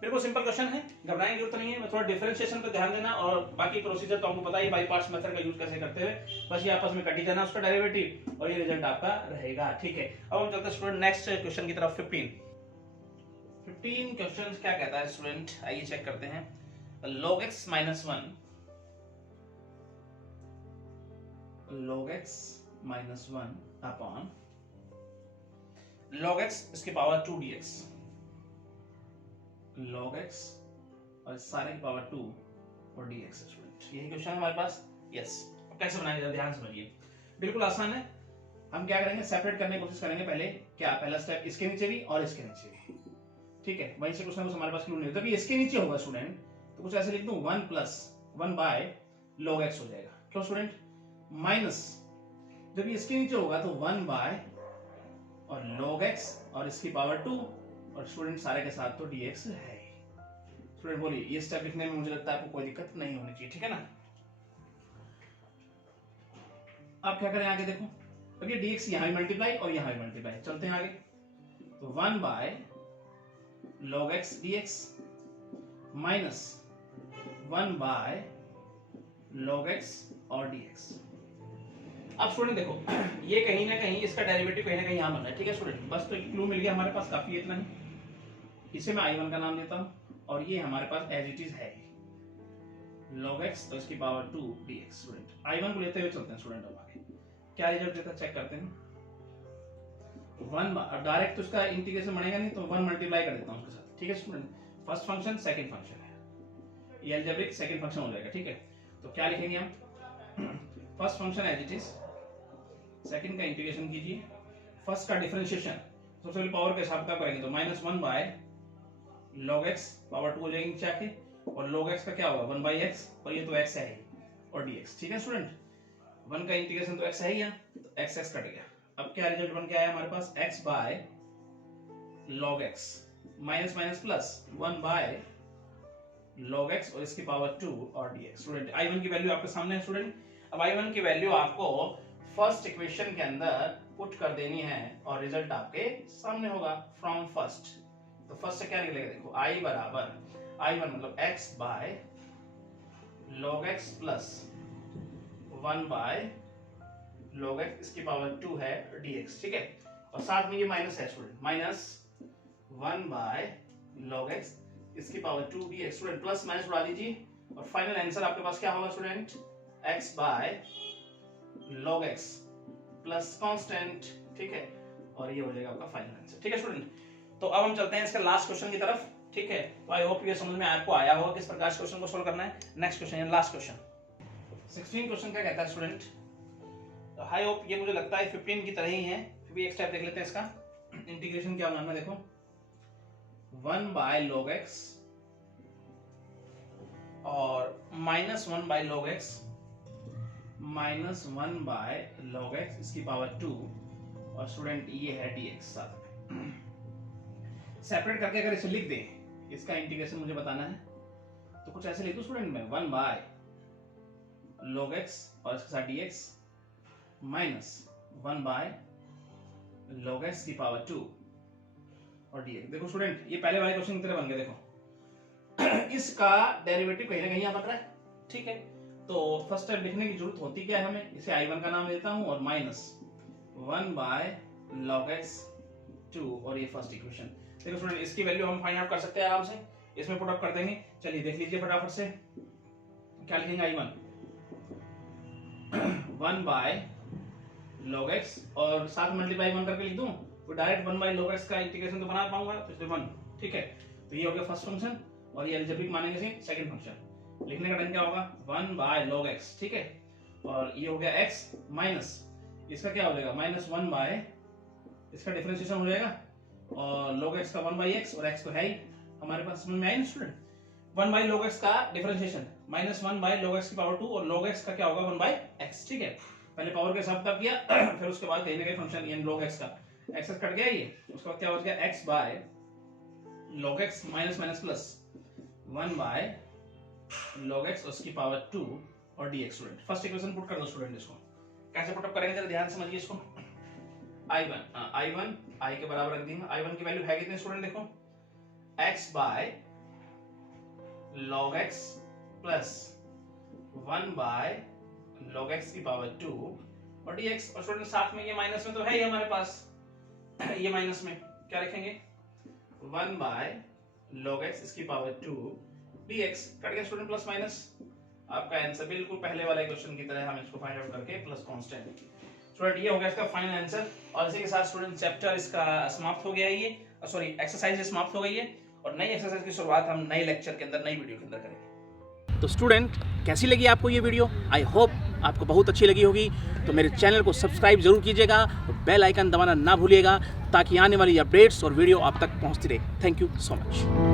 बिल्कुल सिंपल क्वेश्चन है, घबराने की जरूरत नहीं है, मैं थोड़ा डिफरेंशिएशन पे ध्यान देना, और बाकी प्रोसीजर तो आपको पता ही बाई पार्ट्स मेथड का यूज कैसे करते हैं, बस ये आपस में कटी जाना उसका डेरिवेटिव, और ये रिजल्ट आपका रहेगा, ठीक है। अब हम चलते हैं स्टूडेंट नेक्स्ट क्वेश्चन की तरफ। 15 क्वेश्चन क्या कहता है स्टूडेंट, आइए चेक करते हैं। log x minus 1 log x minus 1 upon log x इसकी पावर 2 dx, log x और सारे की पावर 2 और dx स्टूडेंट, यही क्वेश्चन है हमारे पास, यस। अब कैसे बनाएंगे ध्यान समझिए, बिल्कुल आसान है। हम क्या करेंगे, सेपरेट करने की कोशिश करेंगे पहले, क्या पहला स्टेप इसके नीचे भी और इसके नीचे भी, ठीक है। वहीं से कुछ ना कुछ हमारे पास क्लू नहीं होता, जब ये इसके नीचे होगा स्टूडेंट तो कुछ ऐसे लिख दूं 1 प्लस 1 बाय log x हो जाएगा, क्यों स्टूडेंट, माइनस जब ये इसके नीचे होगा तो 1 बाय और log x और इसकी पावर 2, और स्टूडेंट सारे के साथ तो dx है। स्टूडेंट बोलिए, ये स्टेप लिखने में मुझे लगता है आपको कोई दिक्कत नहीं होनी चाहिए, ठीक है ना। अब क्या करें आगे देखो, अब ये dx यहाँ भी मल्टीप्लाई और यहाँ भी मल्टीप्लाई, चलते हैं आगे। तो 1 by log x dx minus 1 by log x और dx। अब स्टूडेंट देखो, ये कहीं ना कहीं इसका डेरिवेटिव कहीं ना कहीं यहाँ बन रहा है, ठीक है स्टूडेंट। बस तो एक क्लू मिल गया हमारे पास, काफी इतना ही, इसे मैं I1 का नाम देता हूँ, और ये हमारे पास एज इट इज है log x तो इसकी पावर 2 dx। स्टूडेंट I1 को लेते हुए चलते हैं स्टूडेंट, अब आगे क्या रिजल्ट देता है चेक करते हैं। 1 डायरेक्ट तो इसका इंटीग्रेशन बनेगा नहीं, तो 1 मल्टीप्लाई कर देता हूँ उसके साथ, ठीक है student. First function second function है, ये अलजेब्रिक सेकंड फंक्शन हो जाएगा, ठीक है। तो क्या लिखेंगे हम, first function as it is, second का इंटीग्रेशन कीजिए, फर्स्ट का डिफरेंशिएशन सबसे पहले पावर के हिसाब किताब करेंगे, तो -1 बाय log x पावर 2 हो जाएगी नीचे आके, और log x का क्या होगा 1 बाई x, और ये तो x है ही, और dx, ठीक है स्टूडेंट। 1 का इंटीग्रेशन तो x है ही यहाँ, तो x x कट गया। अब क्या रिजल्ट बन के आया हमारे पास, x by log x minus minus plus 1 by log x और इसकी पावर 2 और dx। स्टूडेंट I1 की वैल्यू आपके सामने है स्टूडेंट। अब I1 की वैल्यू आपको फर्स्ट इक्वेशन के अंदर पुट कर देनी है, और रिजल्ट आपके सामने होगा फ्रॉम फर्स्ट। तो फर्स्ट से क्या निकलेगा देखो, I बराबर I1 मतलब x by log x plus 1 by log x इसकी पावर 2 है dx, ठीक है। और साथ में ये माइनस है student, minus 1 by log x इसकी power 2 dx। Student plus minus उड़ा दीजिए, और फाइनल आंसर आपके पास क्या होगा student, x by log x plus constant, ठीक है। और ये हो जाएगा आपका फाइनल आंसर, ठीक है स्टूडेंट। तो अब हम चलते हैं इसका लास्ट क्वेश्चन की तरफ। ठीक है, तो आई होप ये समझ में आपको आया होगा किस प्रकार से क्वेश्चन को सोल्व करना है। Next question, last question 16 question क्या कहता है स्टूडेंट, तो आई होप ये मुझे लगता है 15 की तरह ही है, फिर भी एक स्टेप देख लेते हैं इसका। इंटीग्रेशन क्या बनाना है, देखो 1/log x और -1/log x -1/log x इसकी पावर 2 और स्टूडेंट ये है dx साथ में। सेपरेट करके अगर इसे लिख दें, इसका इंटीग्रेशन मुझे बताना है, तो कुछ ऐसे लिख दो स्टूडेंट में 1/log x और इसके साथ dx -1/log x की पावर 2 और dx। देखो स्टूडेंट ये पहले वाले क्वेश्चन की तरह बन गया, देखो इसका डेरिवेटिव कहीं ना कहीं यहाँ बन रहा है, ठीक है। तो फर्स्ट स्टेप लिखने की जरूरत होती क्या है हमें, इसे I1 का नाम देता हूँ और -1/log x 2 और ये फर्स्ट इक्वेशन। देखो स्टूडेंट इसकी वैल्यू हम फाइंड आउट कर सकते हैं आराम से, इसमें पुट अप कर देंगे। चलिए देख लीजिए फटाफट से, क्या लिखेंगे I1 1/log x और साथ मल्टीप्लाई 1 करके लिख दूं, तो डायरेक्ट 1/log x का इंटीग्रेशन तो बना पाऊंगा, तो इसलिए 1, ठीक है। तो ये हो गया फर्स्ट फंक्शन और ये अलजेब्रिक मानेंगे से सेकंड फंक्शन। लिखने का टाइम क्या होगा 1/log x, ठीक है, और ये हो गया x माइनस इसका क्या हो जाएगा -1/, इसका डिफरेंशिएशन हो जाएगा और log x का 1/x और x तो है ही हमारे पास, समझ में आई ना स्टूडेंट। 1/log x का डिफरेंशिएशन -1/log x की पावर 2 और log x का क्या होगा 1/x, ठीक है। पहले पावर के हिसाब तब किया फिर उसके बाद कहीं ना कहीं फंक्शन ये log x का x कट गया, ये उसके बाद क्या हो गया x/log x minus minus plus 1/log x उसकी पावर 2 और dx। Student first equation put कर दो स्टूडेंट, इसको कैसे पुट अप करेंगे जरा ध्यान से समझिए इसको। I1 I के बराबर रख देंगे, I1 की वैल्यू है कितनी स्टूडेंट, देखो x/log x plus 1/log x की पावर 2 और dx। और स्टूडेंट साथ में ये माइनस में तो है ही हमारे पास, ये माइनस में क्या लिखेंगे 1/log x इसकी पावर 2 dx। कट गया स्टूडेंट प्लस माइनस, आपका आंसर बिल्कुल पहले वाले क्वेश्चन की तरह हम इसको फाइंड आउट करके प्लस कांस्टेंट। स्टूडेंट ये हो गया इसका फाइनल आंसर और इसी के साथ स्टूडेंट चैप्टर इसका समाप्त हो गया है, ये सॉरी एक्सरसाइज समाप्त हो गई है और नई एक्सरसाइज की शुरुआत हम नए लेक्चर के अंदर नई वीडियो के अंदर करेंगे। तो स्टूडेंट कैसी लगी आपको ये वीडियो, आई होप आपको बहुत अच्छी लगी होगी। तो मेरे चैनल को सब्सक्राइब जरूर कीजिएगा और बेल आइकन दबाना ना भूलिएगा ताकि आने वाली अपडेट्स और वीडियो आप तक पहुंचती रहे। Thank you so much.